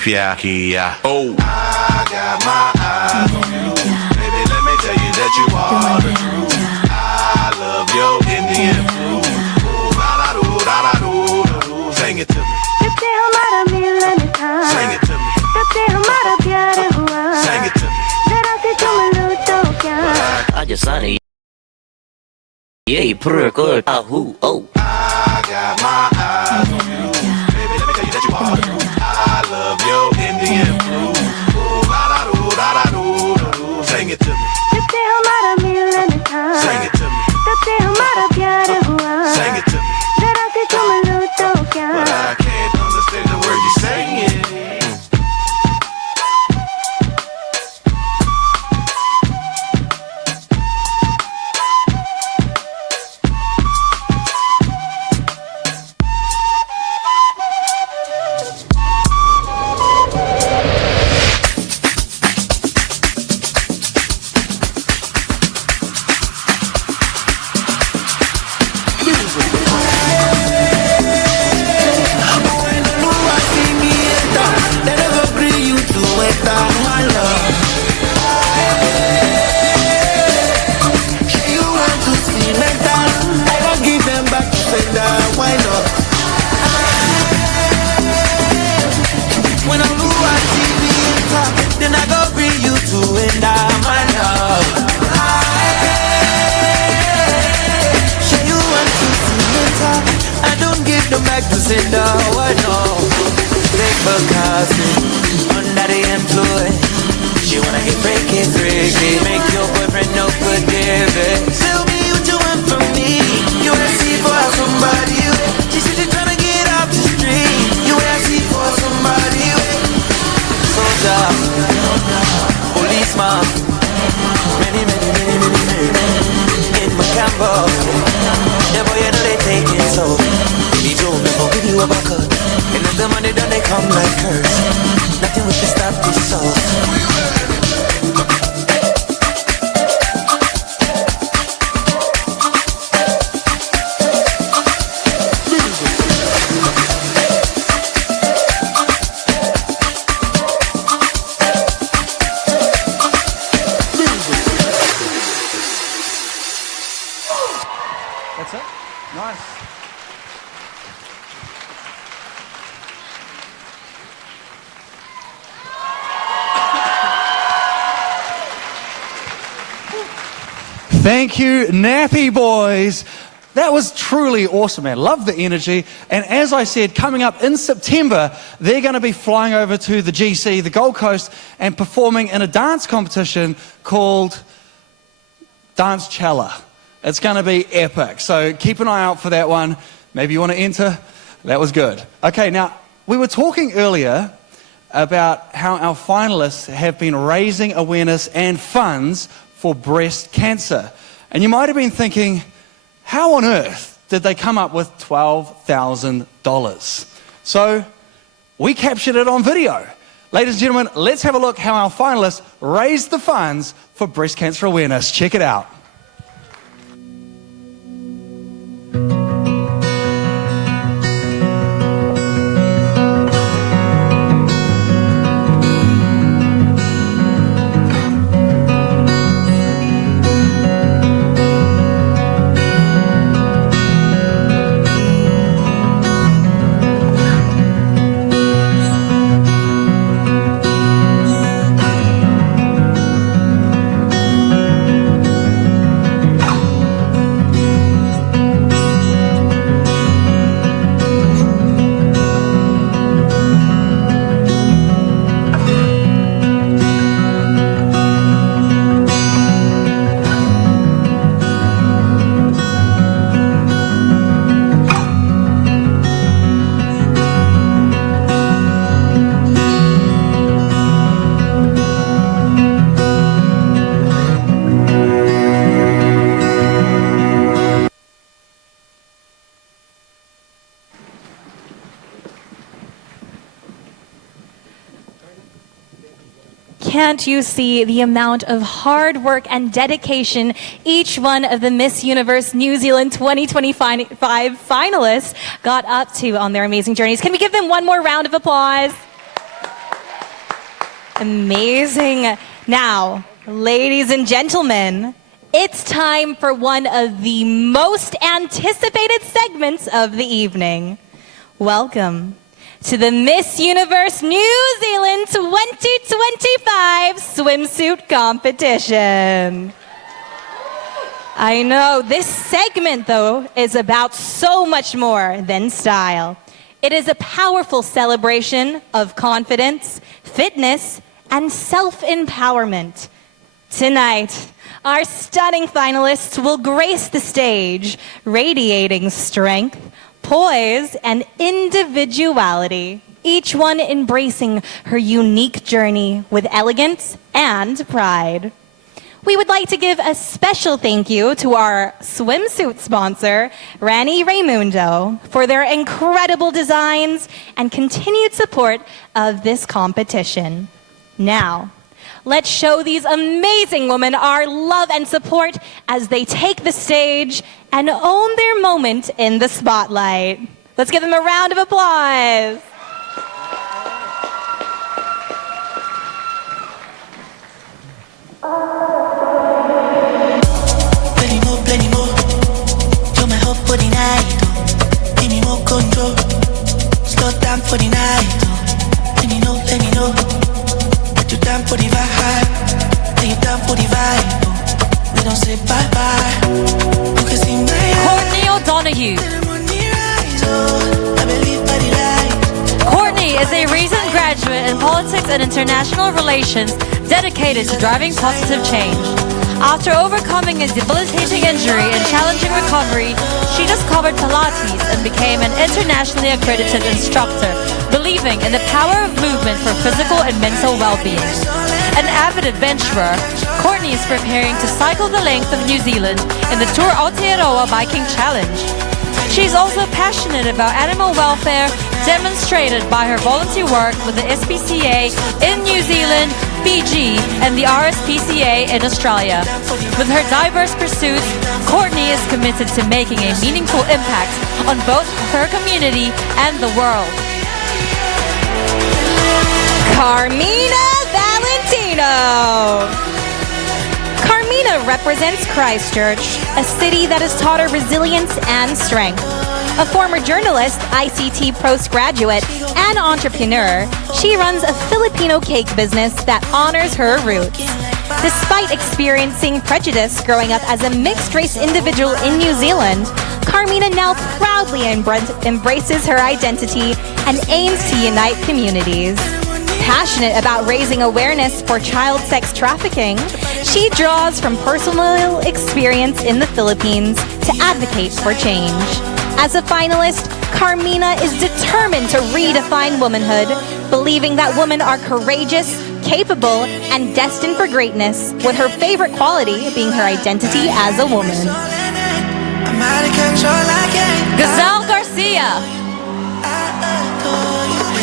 Piakia. Oh, I got my eyes on you. Baby, let me tell you that you are the truth. I love your Indian food. Da-da-do. Sing it to me. Sing it to me. Sing it to me. I just saw it. Yeah, pretty good. Oh. I got my eyes on you. Baby, let me tell you that you are the truth. I love your Indian food. Da-da-do. Sing it to me. Sing it to me. Sing it to me. But I can't understand the word you're saying. Under the influence, she wanna get freaky, make your boyfriend no good, David. Tell me what you want from me. You wanna see for somebody. She said she's tryna get off the street. You wanna see for somebody. Soldier, policeman, many before. Yeah, boy, you know they take it so. Baby Joe, never give you a buckle. And if the money done, they come like curse. Nothing we can stop this soul. That's it. Nice. Thank you, Nappy Boys. That was truly awesome, man. Love the energy. And as I said, coming up in September, they're going to be flying over to the GC, the Gold Coast, and performing in a dance competition called Dance Chella. It's going to be epic. So keep an eye out for that one. Maybe you want to enter. That was good. Okay, now, we were talking earlier about how our finalists have been raising awareness and funds for breast cancer. And you might have been thinking, how on earth did they come up with $12,000? So we captured it on video. Ladies and gentlemen, let's have a look how our finalists raised the funds for breast cancer awareness. Check it out. Can't you see the amount of hard work and dedication each one of the Miss Universe New Zealand 2025 finalists got up to on their amazing journeys? Can we give them one more round of applause? Amazing. Now, ladies and gentlemen, it's time for one of the most anticipated segments of the evening. Welcome to the Miss Universe New Zealand 2025 swimsuit competition. I know, this segment, though, is about so much more than style. It is a powerful celebration of confidence, fitness, and self-empowerment. Tonight, our stunning finalists will grace the stage, radiating strength, poise, and individuality, each one embracing her unique journey with elegance and pride. We would like to give a special thank you to our swimsuit sponsor, Rani Raimundo, for their incredible designs and continued support of this competition. Now, let's show these amazing women our love and support as they take the stage and own their moment in the spotlight. Let's give them a round of applause. Plenty more. You're my hope for the night. Give me more control. Slow down for the night. Let me know. Put you down for the vibe. Lay you down for the vibe. We don't say bye-bye. You can see my eyes. Courtney O'Donoghue. Courtney is a recent graduate in politics and international relations dedicated to driving positive change. After overcoming a debilitating injury and challenging recovery, she discovered Pilates and became an internationally accredited instructor, believing in the power of movement for physical and mental well-being. An avid adventurer, Courtney is preparing to cycle the length of New Zealand in the Tour Aotearoa Biking Challenge. She's also passionate about animal welfare, demonstrated by her volunteer work with the SPCA in New Zealand, Fiji, and the RSPCA in Australia. With her diverse pursuits, Courtney is committed to making a meaningful impact on both her community and the world. Carmina Valentino. Carmina represents Christchurch, a city that has taught her resilience and strength. A former journalist, ICT postgraduate, and entrepreneur, she runs a Filipino cake business that honors her roots. Despite experiencing prejudice growing up as a mixed-race individual in New Zealand, Carmina now proudly embraces her identity and aims to unite communities. Passionate about raising awareness for child sex trafficking, she draws from personal experience in the Philippines to advocate for change. As a finalist, Carmina is determined to redefine womanhood, believing that women are courageous, capable, and destined for greatness, with her favorite quality being her identity as a woman. Gazelle Garcia.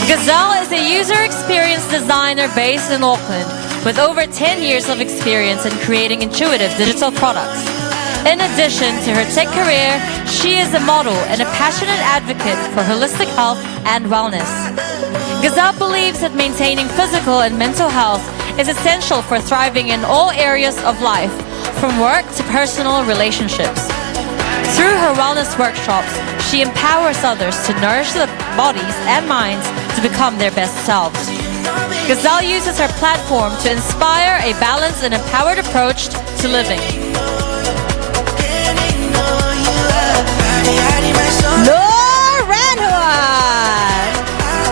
Gazelle is a user experience designer based in Auckland with over 10 years of experience in creating intuitive digital products. In addition to her tech career, she is a model and a passionate advocate for holistic health and wellness. Gazelle believes that maintaining physical and mental health is essential for thriving in all areas of life, from work to personal relationships. Through her wellness workshops, she empowers others to nourish their bodies and minds to become their best selves. Gazelle uses her platform to inspire a balanced and empowered approach to living. Noor Ranhua.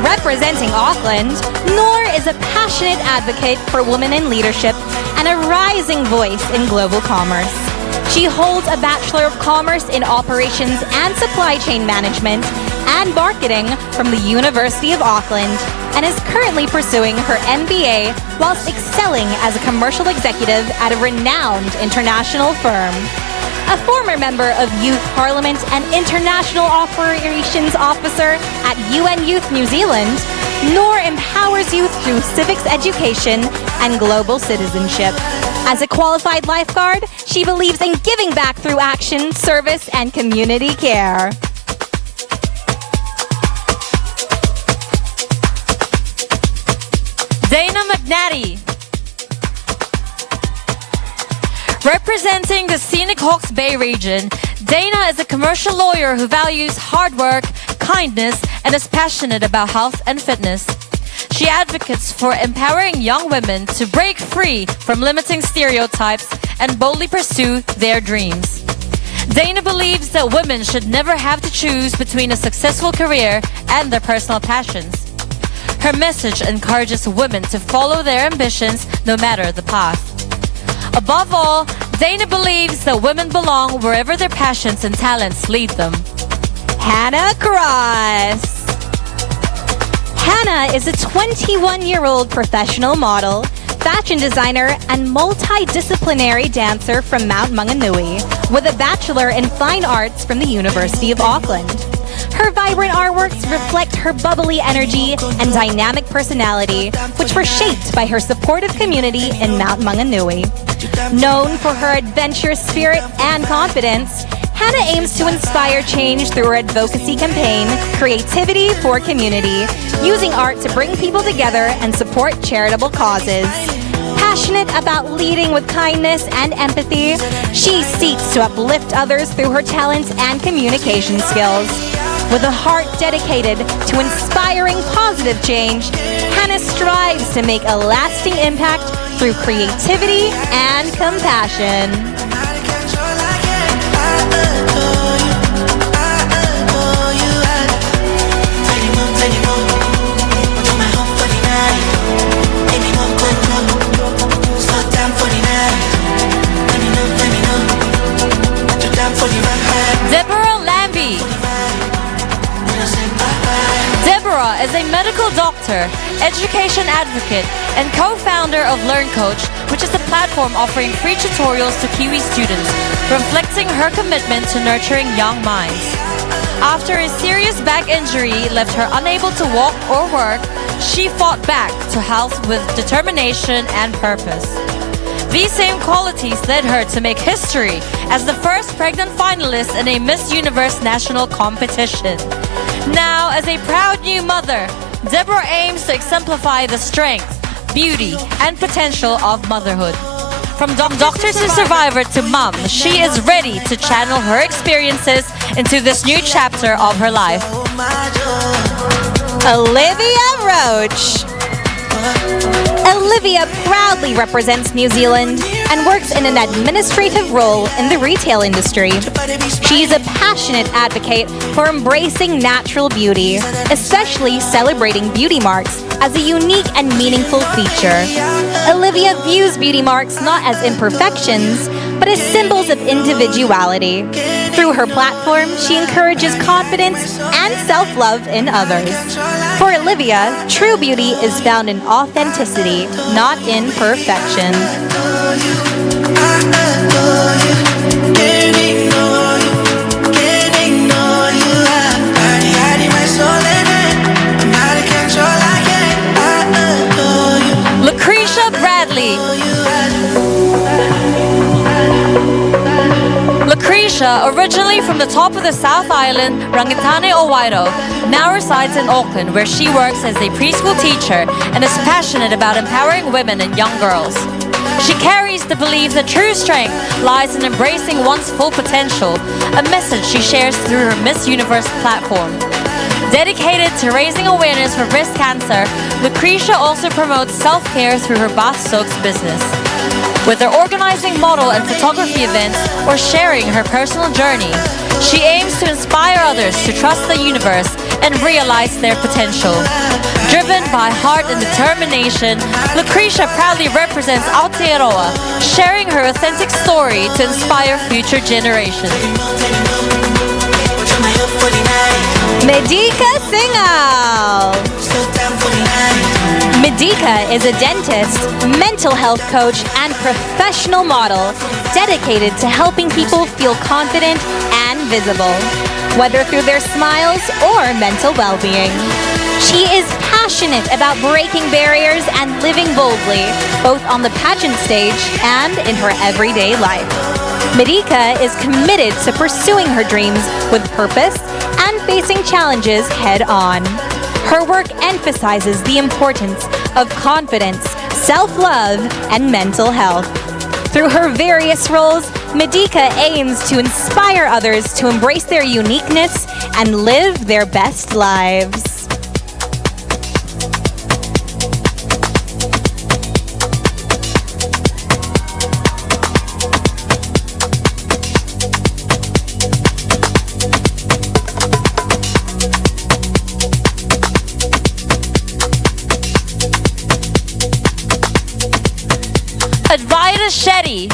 Representing Auckland, Noor is a passionate advocate for women in leadership and a rising voice in global commerce. She holds a Bachelor of Commerce in Operations and Supply Chain Management and Marketing from the University of Auckland and is currently pursuing her MBA whilst excelling as a commercial executive at a renowned international firm. A former member of Youth Parliament and International Operations Officer at UN Youth New Zealand, Noor empowers youth through civics education and global citizenship. As a qualified lifeguard, she believes in giving back through action, service, and community care. Dana McNatty. Representing the scenic Hawke's Bay region, Dana is a commercial lawyer who values hard work, kindness, and is passionate about health and fitness. She advocates for empowering young women to break free from limiting stereotypes and boldly pursue their dreams. Dana believes that women should never have to choose between a successful career and their personal passions. Her message encourages women to follow their ambitions no matter the path. Above all, Dana believes that women belong wherever their passions and talents lead them. Hannah Cross. Hannah is a 21-year-old professional model, fashion designer, and multidisciplinary dancer from Mount Maunganui, with a Bachelor in Fine Arts from the University of Auckland. Her vibrant artworks reflect her bubbly energy and dynamic personality, which were shaped by her supportive community in Mount Maunganui. Known for her adventurous spirit and confidence, Hannah aims to inspire change through her advocacy campaign, Creativity for Community, using art to bring people together and support charitable causes. Passionate about leading with kindness and empathy, she seeks to uplift others through her talents and communication skills. With a heart dedicated to inspiring positive change, Hannah strives to make a lasting impact through creativity and compassion. medical doctor, education advocate, and co-founder of Learn Coach, which is a platform offering free tutorials to Kiwi students, reflecting her commitment to nurturing young minds. After a serious back injury left her unable to walk or work, she fought back to health with determination and purpose. These same qualities led her to make history as the first pregnant finalist in a Miss Universe national competition. Now, as a proud new mother, Deborah aims to exemplify the strength, beauty, and potential of motherhood. From doctor to survivor to mom, she is ready to channel her experiences into this new chapter of her life. Olivia Roach. Olivia proudly represents New Zealand and works in an administrative role in the retail industry. She's a passionate advocate for embracing natural beauty, especially celebrating beauty marks as a unique and meaningful feature. Olivia views beauty marks not as imperfections, but as symbols of individuality. Through her platform, she encourages confidence and self-love in others. For Olivia, true beauty is found in authenticity, not in perfection. Lucretia Bradley. Lucretia, originally from the top of the South Island, Rangitane o Wairau, now resides in Auckland, where she works as a preschool teacher and is passionate about empowering women and young girls. She carries the belief that true strength lies in embracing one's full potential, a message she shares through her Miss Universe platform. Dedicated to raising awareness for breast cancer, Lucretia also promotes self-care through her bath soaks business. Whether organizing model and photography events or sharing her personal journey, she aims to inspire others to trust the universe and realize their potential. Driven by heart and determination, Lucretia proudly represents Aotearoa, sharing her authentic story to inspire future generations. Medika Singal. Medika is a dentist, mental health coach, and professional model dedicated to helping people feel confident and visible, whether through their smiles or mental well-being. She is passionate about breaking barriers and living boldly, both on the pageant stage and in her everyday life. Medika is committed to pursuing her dreams with purpose and facing challenges head-on. Her work emphasizes the importance of confidence, self-love, and mental health. Through her various roles, Medika aims to inspire others to embrace their uniqueness and live their best lives. Advaita Shetty.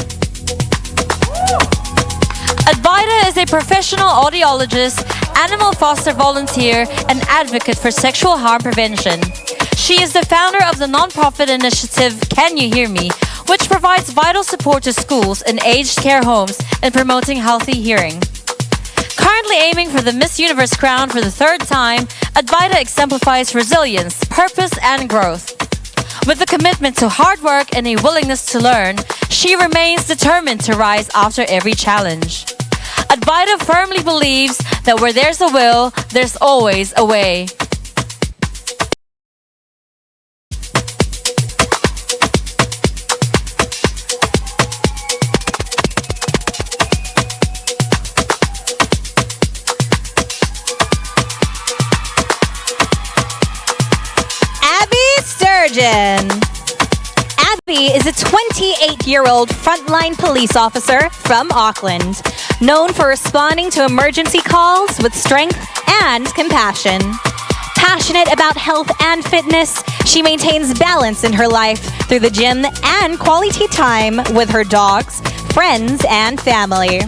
Advaita is a professional audiologist, animal foster volunteer, and advocate for sexual harm prevention. She is the founder of the non-profit initiative Can You Hear Me, which provides vital support to schools and aged care homes in promoting healthy hearing. Currently aiming for the Miss Universe crown for the third time, Advaita exemplifies resilience, purpose, and growth. With a commitment to hard work and a willingness to learn, she remains determined to rise after every challenge. Advaita firmly believes that where there's a will, there's always a way. Abby is a 28-year-old frontline police officer from Auckland, known for responding to emergency calls with strength and compassion. Passionate about health and fitness, she maintains balance in her life through the gym and quality time with her dogs, friends, and family.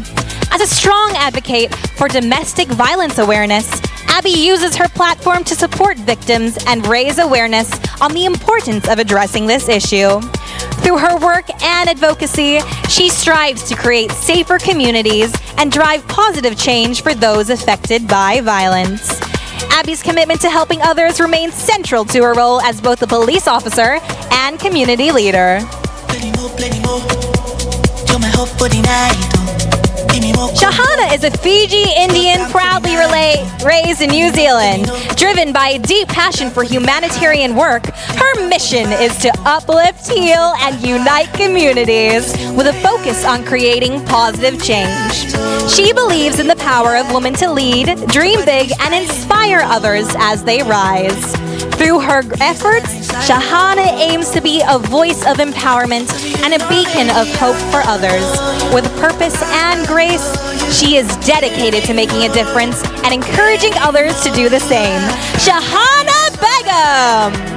As a strong advocate for domestic violence awareness, Abby uses her platform to support victims and raise awareness on the importance of addressing this issue. Through her work and advocacy, she strives to create safer communities and drive positive change for those affected by violence. Abby's commitment to helping others remains central to her role as both a police officer and community leader. Shahana is a Fiji Indian proudly raised in New Zealand. Driven by a deep passion for humanitarian work, her mission is to uplift, heal, and unite communities with a focus on creating positive change. She believes in the power of women to lead, dream big, and inspire others as they rise. Through her efforts, Shahana aims to be a voice of empowerment and a beacon of hope for others. With purpose and grace, she is dedicated to making a difference and encouraging others to do the same. Shahana Begum!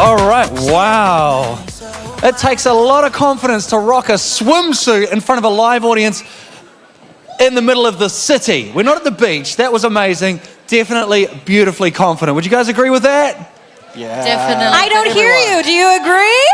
All right, wow. It takes a lot of confidence to rock a swimsuit in front of a live audience in the middle of the city. We're not at the beach. That was amazing. Definitely beautifully confident. Would you guys agree with that? Yeah. Definitely. I don't hear you. Do you agree?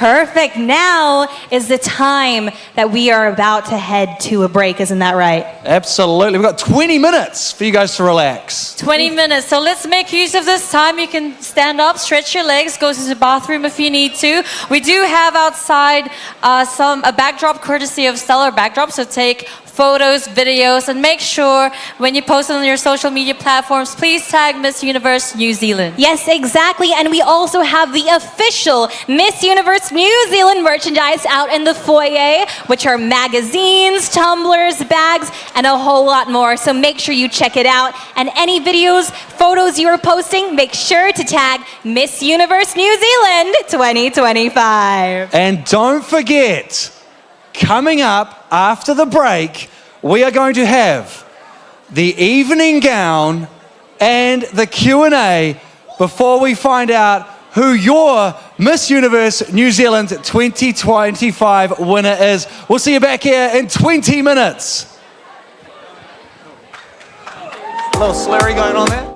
Perfect. Now is the time that we are about to head to a break. Isn't that right? Absolutely. We've got 20 minutes for you guys to relax. 20 minutes. So let's make use of this time. You can stand up, stretch your legs, go to the bathroom if you need to. We do have outside a backdrop courtesy of Stellar Backdrop. So take photos, videos, and make sure when you post it on your social media platforms, please tag Miss Universe New Zealand. Yes, exactly. And we also have the official Miss Universe New Zealand merchandise out in the foyer, which are magazines, tumblers, bags, and a whole lot more. So make sure you check it out. And any videos, photos you are posting, make sure to tag Miss Universe New Zealand 2025. And don't forget, coming up after the break, we are going to have the evening gown and the Q&A before we find out who your Miss Universe New Zealand 2025 winner is. We'll see you back here in 20 minutes. A little slurry going on there.